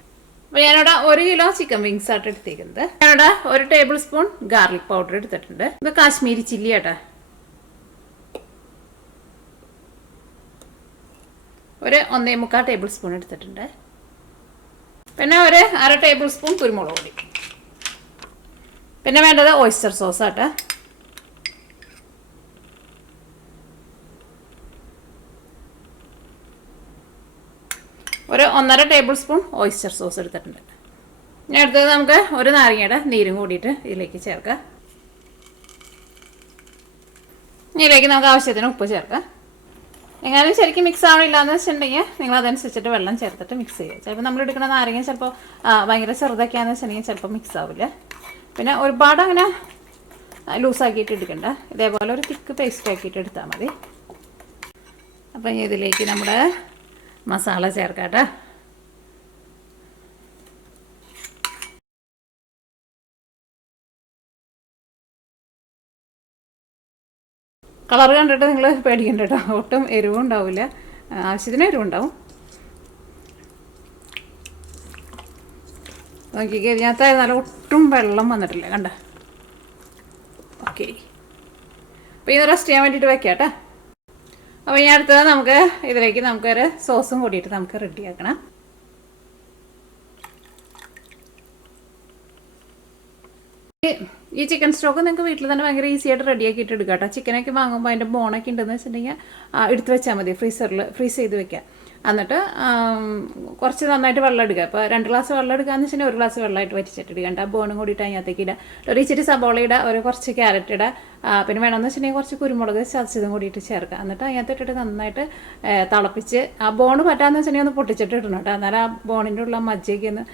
അപ്പോൾ ഞാനിവിടെ 1 കിലോ ചിക്കൻ വിങ്സ് ആയിട്ട് എടുത്തേക്കുന്നത്. ഞാനിവിടെ 1 ടേബിൾ സ്പൂൺ ഗാർലിക് പൗഡർ എടുത്തിട്ടുണ്ട്. ഇത് കാശ്മീരി ചില്ലി ആട്ടാ. ഒരു 1.25 ടേബിൾ സ്പൂൺ എടുത്തിട്ടുണ്ട്. പിന്നെ ഒരു 1/2 ടേബിൾ സ്പൂൺ കുരുമുളക് പൊടി. പിന്നെ വേണ്ടത് ഓയിസ്റ്റർ സോസ് ആട്ടെ. ഒരു 1.5 ടേബിൾ സ്പൂൺ ഓയിസ്റ്റർ സോസ് എടുത്തിട്ടുണ്ട്. ഞാൻ എടുത്തത് നമുക്ക് ഒരു നാരങ്ങയുടെ നീരും കൂടിയിട്ട് ഇതിലേക്ക് ചേർക്കാം. ഇതിലേക്ക് നമുക്ക് ആവശ്യത്തിന് ഉപ്പ് ചേർക്കാം. എങ്ങാനും ശരിക്കും മിക്സ് ആവണില്ല എന്ന് വെച്ചിട്ടുണ്ടെങ്കിൽ നിങ്ങൾ അതനുസരിച്ചിട്ട് വെള്ളം ചേർത്തിട്ട് മിക്സ് ചെയ്യുക. ചിലപ്പോൾ നമ്മൾ എടുക്കുന്ന നാരങ്ങ ചിലപ്പോൾ ഭയങ്കര ചെറുതൊക്കെയാണെന്ന് വെച്ചിട്ടുണ്ടെങ്കിൽ ചിലപ്പോൾ മിക്സ് ആവില്ല. പിന്നെ ഒരുപാട് അങ്ങനെ ലൂസാക്കിയിട്ട് എടുക്കണ്ട, ഇതേപോലെ ഒരു തിക്ക് പേസ്റ്റ് ആക്കിയിട്ട് എടുത്താൽ മതി. അപ്പം ഇതിലേക്ക് നമ്മുടെ മസാല ചേർക്കാട്ടെ. കളർ കണ്ടിട്ട് നിങ്ങൾ പേടിക്കണ്ട കേട്ടോ, ഒട്ടും എരിവും ഉണ്ടാവില്ല, ആവശ്യത്തിന് എരിവുണ്ടാവും. നോക്കിക്കേ, ഇതിനകത്ത് നല്ല ഒട്ടും വെള്ളം വന്നിട്ടില്ല, കണ്ട. ഓക്കെ, അപ്പോൾ ഇത് റെസ്റ്റ് ചെയ്യാൻ വേണ്ടിയിട്ട് വെക്കാം കേട്ടോ. അപ്പോൾ ഇനി അടുത്തത് നമുക്ക് ഇതിലേക്ക് നമുക്കൊരു സോസും കൂടിയിട്ട് നമുക്ക് റെഡിയാക്കണം. ഈ ചിക്കൻ സ്റ്റോക്ക് നിങ്ങൾക്ക് വീട്ടിൽ തന്നെ ഭയങ്കര ഈസി ആയിട്ട് റെഡിയാക്കിയിട്ട് എടുക്കാം കേട്ടോ. ചിക്കനൊക്കെ വാങ്ങുമ്പോൾ അതിൻ്റെ ബോണൊക്കെ ഉണ്ടെന്ന് വെച്ചിട്ടുണ്ടെങ്കിൽ എടുത്ത് വെച്ചാൽ മതി, ഫ്രീസ് ചെയ്ത് വെക്കാം. എന്നിട്ട് കുറച്ച് നന്നായിട്ട് വെള്ളം എടുക്കുക. ഇപ്പോൾ 2 ഗ്ലാസ് വെള്ളം എടുക്കാമെന്ന് വെച്ചിട്ടുണ്ടെങ്കിൽ 1 ഗ്ലാസ് വെള്ളമായിട്ട് വറ്റിച്ചിട്ട് എടുക്കുക. ആ ബോണും കൂടിയിട്ട് അതിനകത്തേക്ക് ഇടുക. ഒരു ഇച്ചിരി സബോള ഇടുക, ഒരു കുറച്ച് ക്യാരറ്റ് ഇടുക, പിന്നെ വേണമെന്ന് വെച്ചിട്ടുണ്ടെങ്കിൽ കുറച്ച് കുരുമുളക് ചതച്ചതും കൂടിയിട്ട് ചേർക്കുക. എന്നിട്ട് അതിനകത്ത് ഇട്ടിട്ട് നന്നായിട്ട് തിളപ്പിച്ച് ആ ബോണ് പറ്റാമെന്ന് വെച്ചിട്ടുണ്ടെങ്കിൽ ഒന്ന് പൊട്ടിച്ചിട്ട് ഇടണം കേട്ടോ. അന്നേരം ആ ബോണിൻ്റെ ഉള്ള മജ്ജയ്ക്ക് ഒന്ന്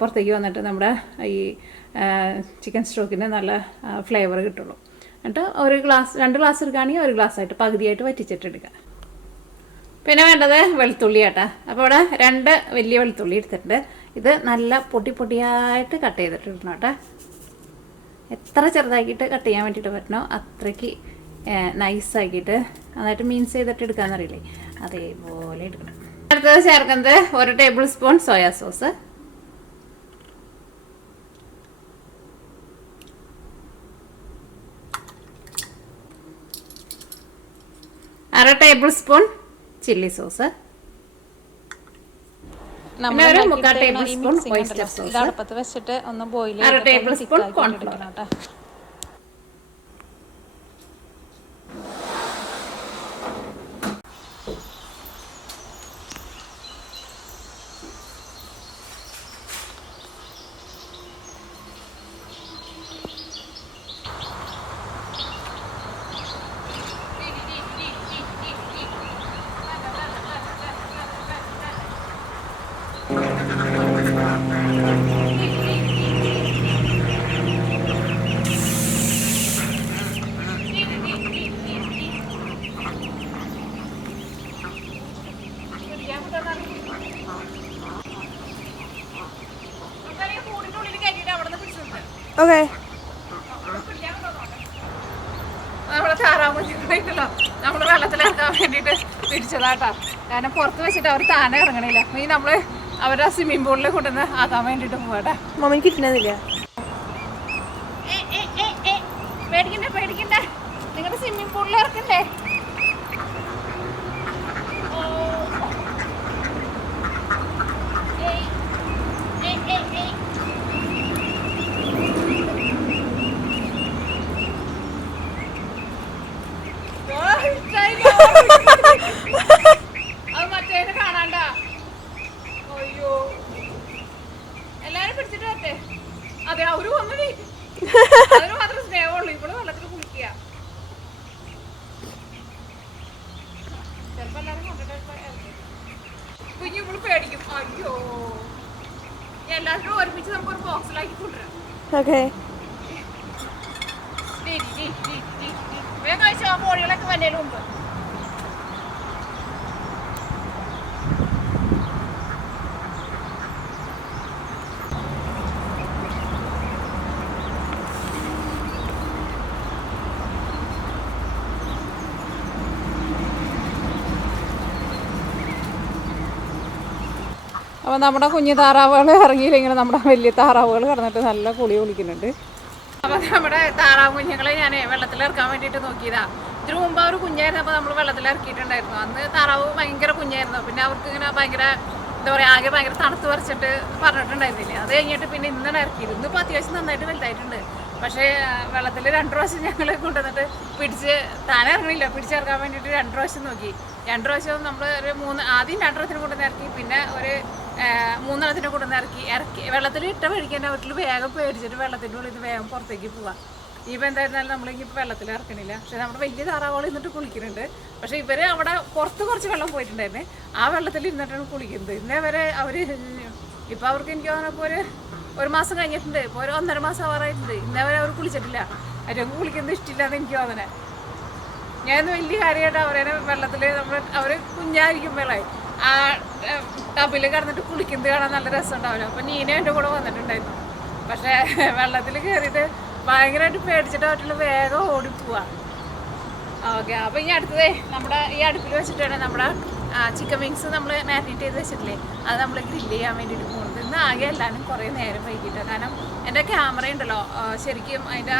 പുറത്തേക്ക് വന്നിട്ട് നമ്മുടെ ഈ ചിക്കൻ സ്റ്റോക്കിന് നല്ല ഫ്ലേവർ കിട്ടുള്ളൂ. എന്നിട്ട് 2 ഗ്ലാസ് എടുക്കുകയാണെങ്കിൽ 1 ഗ്ലാസ്സായിട്ട് പകുതിയായിട്ട് വറ്റിച്ചിട്ട് എടുക്കുക. പിന്നെ വേണ്ടത് വെളുത്തുള്ളി കേട്ടോ. അപ്പോൾ ഇവിടെ 2 വലിയ വെളുത്തുള്ളി എടുത്തിട്ടുണ്ട്. ഇത് നല്ല പൊട്ടിയായിട്ട് കട്ട് ചെയ്തിട്ട് ഇടണം കേട്ടോ. എത്ര ചെറുതാക്കിയിട്ട് കട്ട് ചെയ്യാൻ വേണ്ടിയിട്ട് പറ്റണോ അത്രയ്ക്ക് നൈസാക്കിയിട്ട് നന്നായിട്ട് മീൻസ് ചെയ്തിട്ട് എടുക്കാമെന്നറിയില്ലേ, അതേപോലെ എടുക്കണം. അടുത്തത് ചേർക്കുന്നത് 1 tablespoon soya sauce, 1/2 tablespoon chilli sauce, 1/4 tablespoon oyster sauce, അടുപ്പത്ത് വെച്ചിട്ട് ഒന്ന് boil 1/2 tablespoon cornflour. Okay, നമ്മുടെ താറാമുണ്ടല്ലോ നമ്മൾ വെള്ളത്തിലിറക്കാൻ വേണ്ടിയിട്ട് പിടിച്ചതാട്ടാ. കാരണം പുറത്ത് വെച്ചിട്ട് അവർ താനെ ഇറങ്ങണില്ല. ഈ നമ്മൾ അവരുടെ സ്വിമ്മിംഗ് പൂളിൽ കൊണ്ടുവന്ന് ആക്കാൻ വേണ്ടിയിട്ട് പോവാട്ടെ. മമ്മിക്ക് കിട്ടുന്നില്ല. പേടിക്കണ്ടേ, നിങ്ങളുടെ സ്വിമ്മിംഗ് പൂളിൽ ഇറക്കണ്ടേ? അത് മറ്റേനെ കാണാണ്ട. അയ്യോ, എല്ലാരും പിടിച്ചിട്ട് വരട്ടെ. അതെ, അവര് വന്നതേ, അതിന് മാത്രം സ്നേഹമുള്ളൂ. ഇവിടെ വെള്ളത്തിൽ കുളിക്കുക. ചിലപ്പോ എല്ലാരും കൊണ്ടിട്ട് കുഞ്ഞു ഇവള് പേടിക്കും. അയ്യോ, എല്ലാവരും ഒരുമിച്ച് നമുക്കൊരു ബോക്സിലാക്കി കൊണ്ടുവരാം. ഓക്കെ, വേഗം കഴിച്ചോ, ആ കോഴികളൊക്കെ വന്നതിന് മുമ്പ്. അപ്പോൾ നമ്മുടെ കുഞ്ഞു താറാവുകൾ ഇറങ്ങിയില്ലെങ്കിൽ നമ്മുടെ വലിയ താറാവുകൾ കിടന്നിട്ട് നല്ല കുളി കുളിക്കുന്നുണ്ട്. അപ്പോൾ നമ്മുടെ താറാവ് കുഞ്ഞുങ്ങളെ ഞാൻ വെള്ളത്തിലിറക്കാൻ വേണ്ടിയിട്ട് നോക്കിയതാ. ഇതിനു മുമ്പ് അവർ കുഞ്ഞായിരുന്നു, അപ്പോൾ നമ്മൾ വെള്ളത്തിലിറക്കിയിട്ടുണ്ടായിരുന്നു. അന്ന് താറാവ് ഭയങ്കര കുഞ്ഞായിരുന്നു. പിന്നെ അവർക്ക് ഇങ്ങനെ ഭയങ്കര എന്താ പറയുക, ആകെ ഭയങ്കര തണുത്ത് പറിച്ചിട്ട് പറഞ്ഞിട്ടുണ്ടായിരുന്നില്ല. അത് കഴിഞ്ഞിട്ട് പിന്നെ ഇന്നാണ് ഇറക്കിയത്. ഇന്നിപ്പോൾ അത്യാവശ്യം നന്നായിട്ട് വലുതായിട്ടുണ്ട്. പക്ഷേ വെള്ളത്തിൽ 2 പ്രാവശ്യം ഞങ്ങൾ കൊണ്ടുവന്നിട്ട് പിടിച്ച് താനെ ഇറങ്ങണില്ല. പിടിച്ചിറക്കാൻ വേണ്ടിയിട്ട് 2 പ്രാവശ്യം നോക്കി. 2 പ്രാവശ്യം നമ്മൾ ഒരു 3 ആദ്യം 2 എണ്ണത്തിന് കൊണ്ടുവന്ന് ഇറക്കി, പിന്നെ ഒരു 3 എണ്ണത്തിന് കൊണ്ടുവന്ന് ഇറക്കി. വെള്ളത്തിൽ ഇട്ട പേടിക്കാൻ വീട്ടിൽ വേഗം പേടിച്ചിട്ട് വെള്ളത്തിൻ്റെ ഉള്ളിൽ നിന്ന് വേഗം പുറത്തേക്ക് പോവാം. ഇനിയിപ്പോൾ എന്തായിരുന്നാലും നമ്മളിപ്പോൾ വെള്ളത്തിൽ ഇറക്കണില്ല. പക്ഷെ നമ്മുടെ വലിയ താറാവുകൾ ഇരുന്നിട്ട് കുളിക്കുന്നുണ്ട്. പക്ഷെ ഇവർ അവിടെ പുറത്ത് കുറച്ച് വെള്ളം പോയിട്ടുണ്ടായിരുന്നേ, ആ വെള്ളത്തിൽ ഇരുന്നിട്ടാണ് കുളിക്കുന്നത്. ഇന്നേ വരെ അവർ ഇപ്പോൾ അവർക്ക് എനിക്ക് തോന്നുന്നപ്പോൾ ഒരു മാസം കഴിഞ്ഞിട്ടുണ്ട്, ഇപ്പോൾ ഒരു 1.5 മാസം ആവാറായിട്ടുണ്ട്. ഇന്നേ വരെ അവർ കുളിച്ചിട്ടില്ല. അവർക്ക് കുളിക്കുന്നത് ഇഷ്ടമില്ല എന്ന് എനിക്ക് തോന്നണേ. ഞാനൊന്ന് വലിയ കാര്യമായിട്ട് അവരെ വെള്ളത്തിൽ അവർ കുഞ്ഞായിരിക്കുമ്പോഴേ ആ ടബിൽ കിടന്നിട്ട് കുളിക്കുന്നത് കാണാൻ നല്ല രസം ഉണ്ടാവില്ല. അപ്പോൾ നീന എൻ്റെ കൂടെ വന്നിട്ടുണ്ടായിരുന്നു. പക്ഷേ വെള്ളത്തിൽ കയറിയിട്ട് ഭയങ്കരമായിട്ട് പേടിച്ചിട്ട് പറ്റുള്ള വേഗം ഓടിപ്പോവാ. ഓക്കെ, അപ്പോൾ ഇനി അടുത്തതേ നമ്മുടെ ഈ അടുപ്പിൽ വെച്ചിട്ടാണ് നമ്മുടെ ചിക്കൻ വിങ്സ് നമ്മൾ മാരിനേറ്റ് ചെയ്ത് വെച്ചിട്ടില്ലേ, അത് നമ്മൾ ഗ്രില്ല് ചെയ്യാൻ വേണ്ടിയിട്ട് പോകുന്നത്. ഇന്ന് ആകെ എല്ലാവരും കുറേ നേരം വൈകിട്ട്, കാരണം എൻ്റെ ക്യാമറ ഉണ്ടല്ലോ ശരിക്കും അതിൻ്റെ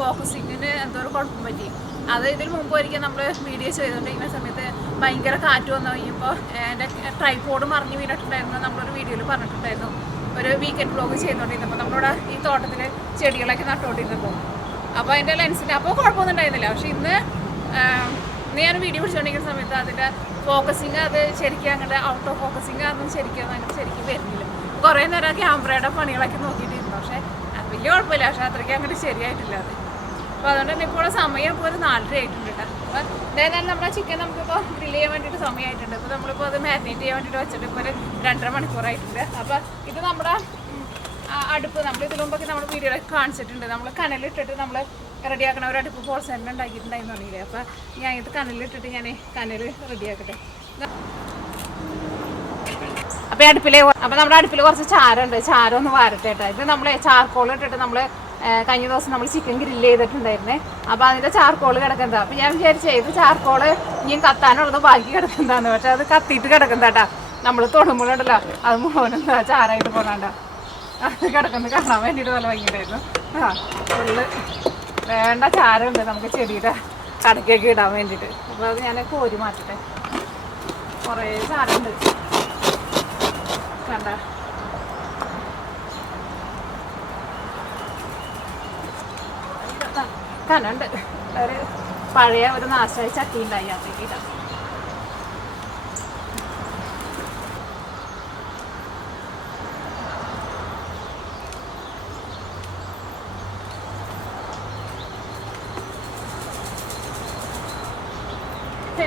ഫോക്കസിങ്ങിന് എന്തോ ഒരു കുഴപ്പം പറ്റി. അത് ഇതിന് മുമ്പ് ഒരിക്കൽ നമ്മൾ വീഡിയോ ചെയ്തുകൊണ്ടിരിക്കുന്ന സമയത്ത് ഭയങ്കര കാറ്റ് വന്നു കഴിഞ്ഞപ്പോൾ എൻ്റെ ട്രൈപോഡ് മറിഞ്ഞ് വീണിട്ടുണ്ടായിരുന്നു. നമ്മളൊരു വീഡിയോയിൽ പറഞ്ഞിട്ടുണ്ടായിരുന്നു, ഒരു വീക്കെൻഡ് വ്ലോഗ് ചെയ്തുകൊണ്ടിരുന്നപ്പോൾ നമ്മളിവിടെ ഈ തോട്ടത്തിൽ ചെടികളൊക്കെ നട്ടുകൊണ്ടിരുന്നപ്പോൾ. അപ്പോൾ അതിൻ്റെ ലെൻസിന് അപ്പോൾ കുഴപ്പമൊന്നും ഉണ്ടായിരുന്നില്ല. പക്ഷേ ഇന്ന് ഞാൻ വീഡിയോ പിടിച്ചുകൊണ്ടിരിക്കുന്ന സമയത്ത് അതിൻ്റെ ഫോക്കസിങ് അത് ശരിക്കും അങ്ങോട്ട് ഔട്ട് ഓഫ് ഫോക്കസിങ് അതൊന്നും ശരിക്കും വരുന്നില്ല. കുറേ നേരം ക്യാമറയുടെ പണികളൊക്കെ നോക്കിയിട്ടിരുന്നു. പക്ഷേ വലിയ കുഴപ്പമില്ല, പക്ഷേ അത്രയ്ക്ക് അങ്ങോട്ട് ശരിയായിട്ടില്ല അത്. അപ്പോൾ അതുകൊണ്ട് തന്നെ ഇപ്പോൾ സമയം ഇപ്പോൾ ഒരു 4:30 ആയിട്ടുണ്ട് കേട്ടോ. അപ്പോൾ എന്തായാലും നമ്മുടെ ചിക്കൻ നമുക്കിപ്പോൾ ഗ്രില്ല് ചെയ്യാൻ വേണ്ടിയിട്ട് സമയമായിട്ടുണ്ട്. ഇപ്പോൾ നമ്മളിപ്പോൾ അത് മാരിനേറ്റ് ചെയ്യാൻ വേണ്ടിയിട്ട് വെച്ചിട്ട് ഇപ്പോൾ ഒരു 2.5 മണിക്കൂറായിട്ടുണ്ട്. അപ്പോൾ ഇത് നമ്മുടെ അടുപ്പ് നമ്മൾ ഇതിനു മുമ്പൊക്കെ നമ്മൾ വീഡിയോയിലൊക്കെ കാണിച്ചിട്ടുണ്ട്. നമ്മൾ കനലിട്ടിട്ട് നമ്മൾ റെഡിയാക്കണ ഒരു അടുപ്പ് പോൾസെൻ്റ് ഉണ്ടാക്കിയിട്ടുണ്ടായിരുന്നു അറിയില്ലേ. അപ്പോൾ ഞാൻ ഇത് കനലിട്ടിട്ട് ഞാൻ കനൽ റെഡിയാക്കട്ടെ. അപ്പോൾ അടുപ്പിലെ അപ്പോൾ നമ്മുടെ അടുപ്പിൽ കുറച്ച് ചാരമുണ്ട്, ചാരം ഒന്ന് വാരട്ടെ കേട്ടോ. ഇത് നമ്മൾ ചാർക്കോൾ ഇട്ടിട്ട് നമ്മൾ കഴിഞ്ഞ ദിവസം നമ്മൾ ചിക്കൻ ഗ്രില്ല് ചെയ്തിട്ടുണ്ടായിരുന്നേ. അപ്പോൾ അതിൻ്റെ ചാർക്കോൾ കിടക്കുന്നതാണ്. അപ്പോൾ ഞാൻ വിചാരിച്ചേ ഇത് ചാർക്കോൾ ഇനിയും കത്താനുള്ളത് ബാക്കി കിടക്കുന്നതാണ്. പക്ഷെ അത് കത്തിയിട്ട് കിടക്കുന്നതാട്ടാ. നമ്മൾ തൊടുമ്പോഴുണ്ടല്ലോ അത് മുഴുവനെന്താ ചാരായിട്ട് പോകണ്ട, അത് കിടക്കുന്നത് കാണാൻ വേണ്ടിയിട്ട് നല്ല ഭംഗിയുണ്ടായിരുന്നു. ഫുള്ള് വേണ്ട ചാരമുണ്ട് നമുക്ക് ചെടിയുടെ കടക്കൊക്കെ ഇടാൻ വേണ്ടിയിട്ട്. അപ്പോൾ അത് ഞാൻ കോരി മാറ്റട്ടെ. കുറേ ചാരമുണ്ട് കണ്ട. കനുണ്ട്, ഒരു പഴയ ഒരു നാശമായ ചട്ടി ഉണ്ടായി അതിലേക്ക് ഇടാം.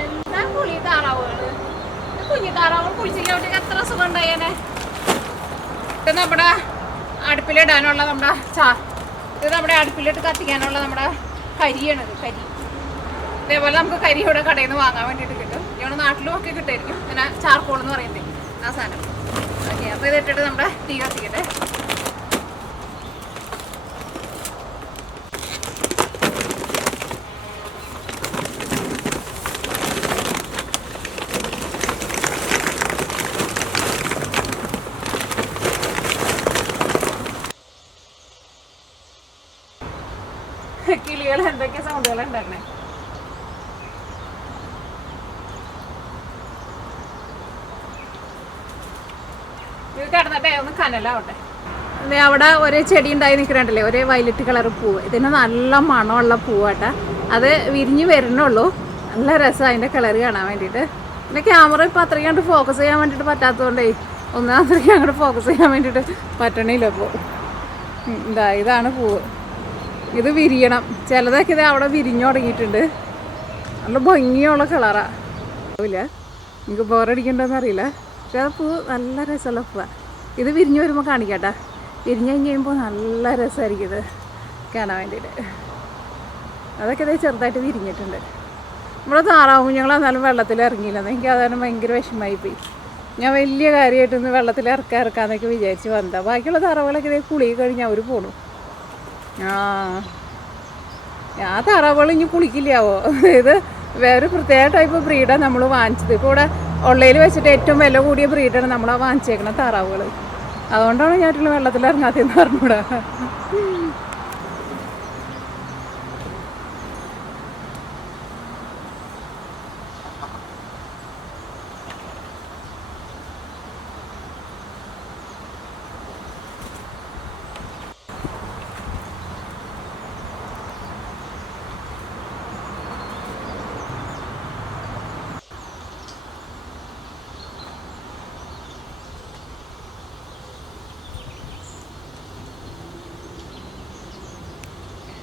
എന്താ പുളി താറാവുകള്, കുഞ്ഞു താറാവുകൾ കുളിച്ചില്ല എത്ര സുഖം ഉണ്ടായേനെ. ഇത് നമ്മുടെ അടുപ്പിലിടാനുള്ള നമ്മുടെ ഇത് നമ്മുടെ അടുപ്പിലിട്ട് കത്തിക്കാനുള്ള നമ്മുടെ കരിയാണിത്, കരി. ഇതേപോലെ നമുക്ക് കരി ഇവിടെ കടയിൽ നിന്ന് വാങ്ങാൻ വേണ്ടിയിട്ട് കിട്ടും. ഇവിടെ നാട്ടിലും ഒക്കെ കിട്ടുമായിരിക്കും. പിന്നെ ചാർക്കോൾ എന്ന് പറയുന്നത് ആ സാധനം. ഓക്കെ, അപ്പോൾ ഇതിട്ടിട്ട് നമ്മുടെ തീ കത്തിക്കട്ടെ. കിളികൾ എന്തൊക്കെ സൗണ്ടുകൾ ഉണ്ടാക്കണേ. ഇത് കിടന്നിട്ടേ ഒന്ന് കനലാവട്ടെ. അവിടെ ഒരേ ചെടി ഉണ്ടായി നിൽക്കുന്നുണ്ടല്ലേ, ഒരേ വയലറ്റ് കളർ പൂവ്. ഇതിന് നല്ല മണമുള്ള പൂവാട്ടാ. അത് വിരിഞ്ഞ് വരുന്നുള്ളൂ. നല്ല രസമാണ് അതിൻ്റെ കളർ കാണാൻ വേണ്ടിയിട്ട്. പിന്നെ ക്യാമറ ഇപ്പോൾ അത്രയ്ക്ക് അങ്ങോട്ട് ഫോക്കസ് ചെയ്യാൻ വേണ്ടിയിട്ട് പറ്റാത്തതുകൊണ്ടേ ഒന്നും അത്രയ്ക്ക് അങ്ങോട്ട് ഫോക്കസ് ചെയ്യാൻ വേണ്ടിയിട്ട് പറ്റണില്ല. ഇപ്പോൾ ഇതാണ് പൂവ്. ഇത് വിരിയണം. ചിലതൊക്കെ ഇത് അവിടെ വിരിഞ്ഞു തുടങ്ങിയിട്ടുണ്ട്. നല്ല ഭംഗിയുള്ള കളറാണ്. ഇല്ല നിങ്ങൾക്ക് ബോറടിക്കണ്ടെന്ന് അറിയില്ല, പക്ഷെ ആ പൂ നല്ല രസമുള്ള പൂവാണ്. ഇത് വിരിഞ്ഞ് വരുമ്പോൾ കാണിക്കാട്ടാ. വിരിഞ്ഞ് കഴിഞ്ഞ് കഴിയുമ്പോൾ നല്ല രസമായിരിക്കും ഇത് കാണാൻ വേണ്ടിയിട്ട്. അതൊക്കെ ഇതേ ചെറുതായിട്ട് വിരിഞ്ഞിട്ടുണ്ട്. നമ്മുടെ താറാവ് കുഞ്ഞുങ്ങൾ എന്നാലും വെള്ളത്തിൽ ഇറങ്ങിയില്ലെന്ന് എനിക്ക് അതാണ് ഭയങ്കര വിഷമമായിപ്പോയി. ഞാൻ വലിയ കാര്യമായിട്ടൊന്ന് വെള്ളത്തിൽ ഇറക്കാന്നൊക്കെ വിചാരിച്ച് വന്നതാണ്. ബാക്കിയുള്ള താറാവുകളൊക്കെ ഇതേ കുളി കഴിഞ്ഞ് അവർ പോണു. ആ താറാവുകൾ ഇനി കുളിക്കില്ലാവോ? ഇത് വേറെ പ്രത്യേക ടൈപ്പ് ബ്രീഡാണ് നമ്മൾ വാങ്ങിച്ചത്. ഇപ്പോൾ ഇവിടെ ഉള്ളതിൽ വെച്ചിട്ട് ഏറ്റവും വില കൂടിയ ബ്രീഡാണ് നമ്മൾ വാങ്ങിച്ചേക്കുന്ന താറാവുകൾ. അതുകൊണ്ടാണ് ഞാനുള്ള വെള്ളത്തിൽ ഇറങ്ങാത്തതെന്ന് പറഞ്ഞൂടാ.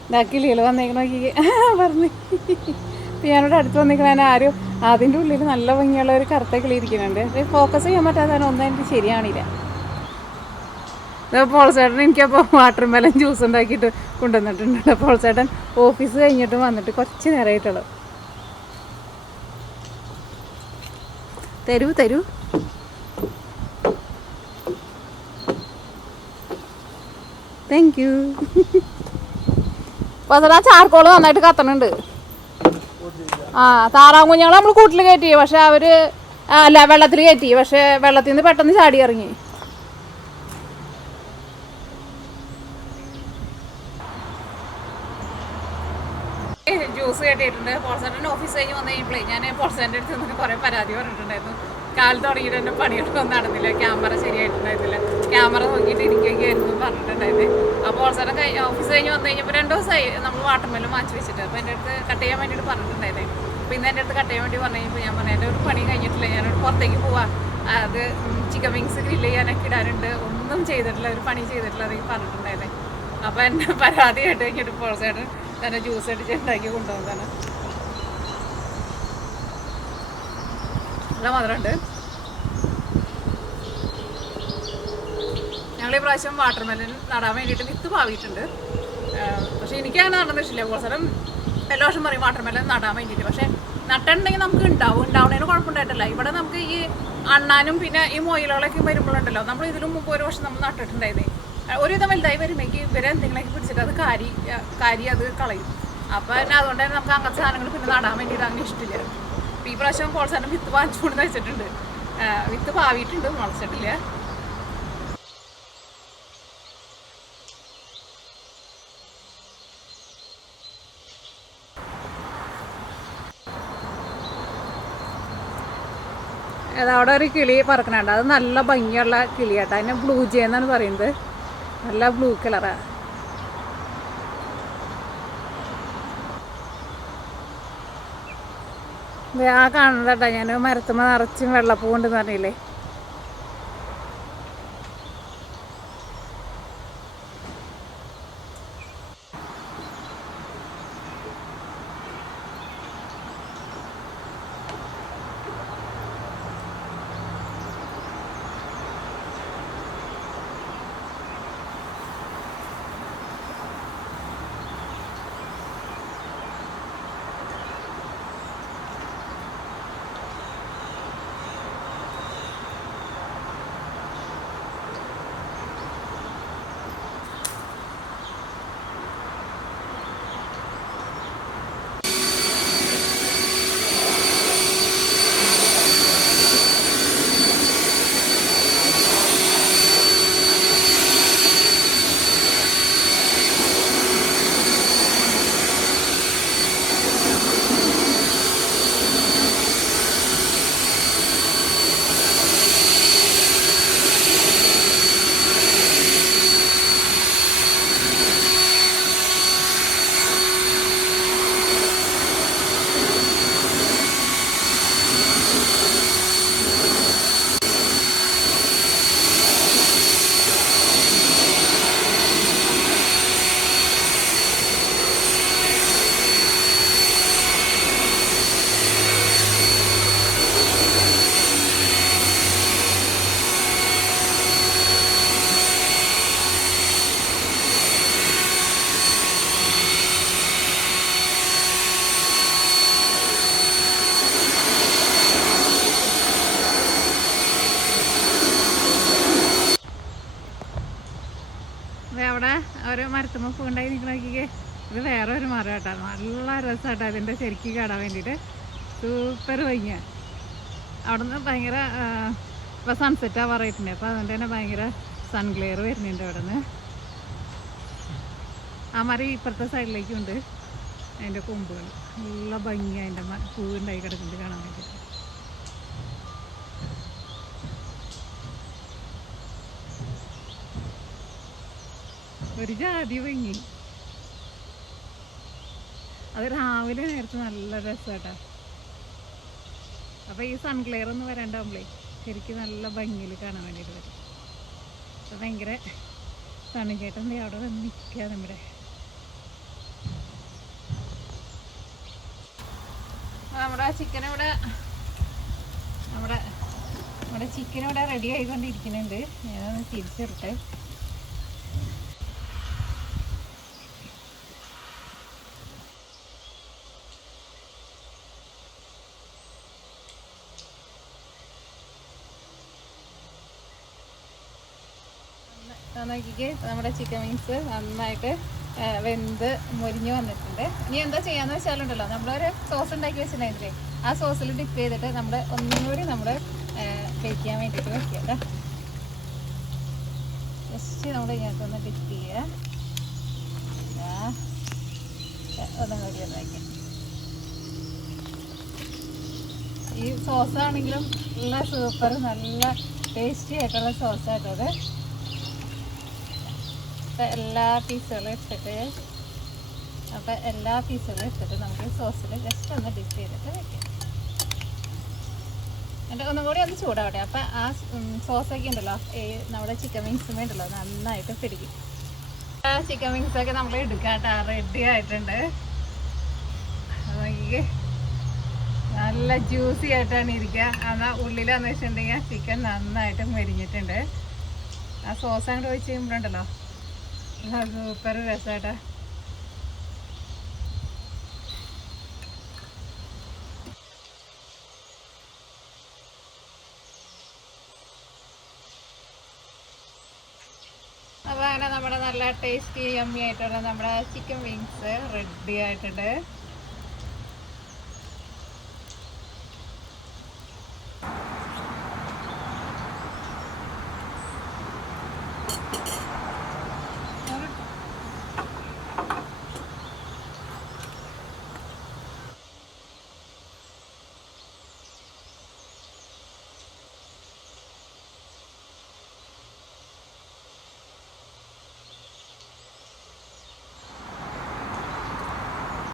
ഇതാ കിളികൾ വന്നേക്കണ നോക്കി പറഞ്ഞു. ഇപ്പം ഞാനിവിടെ അടുത്ത് വന്നിരിക്കണ ആരും അതിൻ്റെ ഉള്ളിൽ നല്ല ഭംഗിയുള്ള ഒരു കറുത്ത കിളി ഇരിക്കുന്നുണ്ട്. പക്ഷേ ഫോക്കസ് ചെയ്യാൻ പറ്റാത്തതാണ്, ഒന്നും എനിക്ക് ശരിയാണില്ല. പോൾസേട്ടൻ എനിക്കപ്പോൾ വാട്ടർ മെലൺ ജ്യൂസ് ഉണ്ടാക്കിയിട്ട് കൊണ്ടുവന്നിട്ടുണ്ട്. പോൾസേട്ടൻ ഓഫീസ് കഴിഞ്ഞിട്ട് വന്നിട്ട് കുറച്ച് നേരമായിട്ടുള്ളൂ. തരൂ തരൂ. Thank you. അപ്പോൾ ആ ചാർക്കോള് നന്നായിട്ട് കത്തണുണ്ട്. ആ താറാവ് കുഞ്ഞുങ്ങൾ നമ്മൾ കൂട്ടിൽ കയറ്റി, പക്ഷെ അവർ അല്ല വെള്ളത്തിൽ കയറ്റി, പക്ഷെ വെള്ളത്തിൽ നിന്ന് പെട്ടെന്ന് ചാടി ഇറങ്ങി. ജ്യൂസ് കെട്ടിയിട്ടുണ്ട്. പോൾസേട്ടൻ ഓഫീസ് കഴിഞ്ഞ് വന്നു കഴിഞ്ഞപ്പോഴേ ഞാൻ പോൾസേൻ്റെ അടുത്ത് നിന്ന് കുറേ പരാതി പറഞ്ഞിട്ടുണ്ടായിരുന്നു. കാലത്ത് തുടങ്ങിയിട്ട് എൻ്റെ പണികളൊന്നും നടന്നില്ല, ക്യാമറ ശരിയായിട്ടുണ്ടായിരുന്നില്ല, ക്യാമറ നോക്കിയിട്ട് ഇരിക്കുകയായിരുന്നു പറഞ്ഞിട്ടുണ്ടായിരുന്നു. അപ്പോൾ പോൾസേട്ടൻ ഓഫീസ് കഴിഞ്ഞ് വന്നു കഴിഞ്ഞപ്പോൾ 2 ദിവസമായി നമ്മൾ വാട്ടർമെലൺ മാറ്റി വെച്ചിട്ട്. അപ്പോൾ എൻ്റെ അടുത്ത് കട്ട് ചെയ്യാൻ വേണ്ടിയിട്ട് പറഞ്ഞിട്ടുണ്ടായിരുന്നു. അപ്പോൾ ഇന്ന് എൻ്റെ അടുത്ത് കട്ട് ചെയ്യാൻ വേണ്ടി പറഞ്ഞു കഴിഞ്ഞപ്പോൾ ഞാൻ പറഞ്ഞു എൻ്റെ ഒരു പണി കഴിഞ്ഞിട്ടില്ല, ഞാനൊരു പുറത്തേക്ക് പോവാം, അത് ചിക്കൻ വിങ്സ് ഗ്രില്ല് ചെയ്യാനൊക്കെ ഇടാനുണ്ട്, ഒന്നും ചെയ്തിട്ടില്ല, ഒരു പണി ചെയ്തിട്ടില്ല അതൊക്കെ പറഞ്ഞിട്ടുണ്ടായിരുന്നു. അപ്പോൾ എന്നെ പരാതി കേട്ട് കഴിഞ്ഞിട്ട് പോൾസേട്ടൻ തന്നെ ജ്യൂസ് അടിച്ച് ഉണ്ടാക്കി കൊണ്ടുവന്നതാണ്. നല്ല മധുരമുണ്ട്. ഞങ്ങൾ ഈ പ്രാവശ്യം വാട്ടർമെലൺ നടാൻ വേണ്ടിയിട്ട് വിത്ത് പാവിയിട്ടുണ്ട്. പക്ഷെ എനിക്കങ്ങനെ നടന്ന ഇഷ്ടമില്ല. പോൾസേട്ടൻ എല്ലാ വർഷം പറയും വാട്ടർമെലൺ നടാൻ വേണ്ടിയിട്ട്, പക്ഷെ നട്ടുണ്ടെങ്കിൽ നമുക്ക് ഉണ്ടാവുന്നതിന് കുഴപ്പമുണ്ടായിട്ടില്ല. ഇവിടെ നമുക്ക് ഈ അണ്ണാനും പിന്നെ ഈ മൊയിലുകളൊക്കെ വരുമ്പോഴുണ്ടല്ലോ, നമ്മൾ ഇതിലും മുമ്പ് ഒരു വർഷം നമ്മൾ നട്ടിട്ടുണ്ടായിരുന്നു. ഒരുവിധം വലുതായി വരുമ്പോഴേക്ക് ഇവരെ എന്തെങ്കിലുമൊക്കെ പിടിച്ചിട്ട് അത് കാരി അത് കളയും. അപ്പം തന്നെ അതുകൊണ്ട് തന്നെ നമുക്ക് അങ്ങനത്തെ സാധനങ്ങൾ പിന്നെ നടാൻ വേണ്ടിയിട്ട് അങ്ങനെ ഇഷ്ടമില്ല. ഈ പ്രാവശ്യം പോൾസേട്ടൻ വിത്ത് വാങ്ങിച്ചു കൊണ്ട് വെച്ചിട്ടുണ്ട്, വിത്ത് പാവിയിട്ടുണ്ട്, മുളച്ചിട്ടില്ല. അവിടെ ഒരു കിളി പറക്കണുണ്ട്, അത് നല്ല ഭംഗിയുള്ള കിളിയാട്ടോ. അതിനെ ബ്ലൂ ജേ എന്നാണ് പറയുന്നത്, നല്ല ബ്ലൂ കളറാണ്. ആ കാണുന്നതാട്ടോ ഞാൻ മരത്തുമ്മ നിറച്ചും വെള്ളപ്പൂ കൊണ്ടെന്ന് പറഞ്ഞില്ലേ. അവിടെ ഒരു മരത്തുമ്മ പൂണ്ടായി നിൽക്കണോക്കിക്ക്. ഇത് വേറെ ഒരു മരം കേട്ടോ, നല്ല രസമാട്ടോ അതിൻ്റെ ശരിക്കും കാണാൻ വേണ്ടിയിട്ട്. സൂപ്പർ ഭംഗിയാണ്. അവിടെ നിന്ന് ഭയങ്കര ഇപ്പോൾ സൺസെറ്റ് ആവാറായിട്ടുണ്ട്, അപ്പോൾ അതുകൊണ്ട് തന്നെ ഭയങ്കര സൺഗ്ലെയർ വരുന്നുണ്ട് അവിടെ നിന്ന്. ആ മരം ഇപ്പുറത്തെ സൈഡിലേക്കുണ്ട്, അതിൻ്റെ കൊമ്പുകൾ നല്ല ഭംഗിയാണ്, അതിൻ്റെ പൂവുണ്ടായി കിടക്കുന്നത് കാണാൻ വേണ്ടിയിട്ട്. ഒരു ജാതി ഭംഗി. അത് രാവിലെ നേരത്തെ നല്ല രസമാട്ടാ. അപ്പോൾ ഈ സൺഗ്ലെയർ ഒന്ന് വരാണ്ടാവുമ്പോഴേ ശരിക്കും നല്ല ഭംഗിയിൽ കാണാൻ വേണ്ടിയിട്ട് വരും. അപ്പോൾ ഭയങ്കര തണുചേട്ടൻ അവിടെ വന്ന് നിൽക്കുക നമ്മുടെ. നമ്മുടെ ചിക്കൻ ഇവിടെ നമ്മുടെ ചിക്കൻ ഇവിടെ റെഡി ആയിക്കൊണ്ടിരിക്കുന്നുണ്ട്. ഞാനൊന്ന് തിരിച്ചിട്ടെ. നോക്കിക്ക് നമ്മുടെ ചിക്കൻ വിങ്സ് നന്നായിട്ട് വെന്ത് മൊരിഞ്ഞ് വന്നിട്ടുണ്ട്. ഇനി എന്താ ചെയ്യാന്ന് വെച്ചാലുണ്ടല്ലോ, നമ്മളൊരു സോസ് ഉണ്ടാക്കി വെച്ചിട്ടുണ്ടായിരുന്നില്ലേ, ആ സോസിൽ ഡിപ്പ് ചെയ്തിട്ട് നമ്മൾ ഒന്നും കൂടി നമ്മൾ വെക്കാൻ വേണ്ടിയിട്ട് വെക്കുക കേട്ടോ. ജസ്റ്റ് നമ്മൾ ഇതിനകത്തൊന്ന് ഡിപ്പ് ചെയ്യുക. ഒന്നും കൂടി ഒന്ന് വയ്ക്കാം. ഈ സോസാണെങ്കിലും നല്ല സൂപ്പർ നല്ല ടേസ്റ്റി ആയിട്ടുള്ള സോസായിട്ടത്. എല്ലാ പീസുകളും എടുത്തിട്ട് നമുക്ക് സോസിൽ ജസ്റ്റ് ഒന്ന് ഡിപ്പ് ചെയ്തിട്ട് വെക്കാം. എന്നിട്ട് ഒന്നും കൂടി ഒന്ന് ചൂടാവട്ടെ. അപ്പം ആ സോസൊക്കെ ഉണ്ടല്ലോ നമ്മുടെ ചിക്കൻ വിങ്സുമേ ഉണ്ടല്ലോ നന്നായിട്ട് പിടിക്കും. ചിക്കൻ വിങ്സൊക്കെ നമ്മൾ എടുക്കാട്ടോ, റെഡി ആയിട്ടുണ്ട്. നോക്കിക്കേ നല്ല ജ്യൂസി ആയിട്ടാണ് ഇരിക്കുക. എന്നാൽ ഉള്ളിലാന്ന് വെച്ചിട്ടുണ്ടെങ്കിൽ ചിക്കൻ നന്നായിട്ട് മരിഞ്ഞിട്ടുണ്ട്. ആ സോസ് അങ്ങോട്ട് ഒഴിച്ച് കഴിയുമ്പോഴുണ്ടല്ലോ സൂപ്പർ രസമായിട്ടാ. അപ്പോൾ അങ്ങനെ നമ്മുടെ നല്ല ടേസ്റ്റി യമ്മി ആയിട്ടുള്ള നമ്മുടെ ചിക്കൻ വിങ്സ് റെഡി ആയിട്ടുണ്ട്.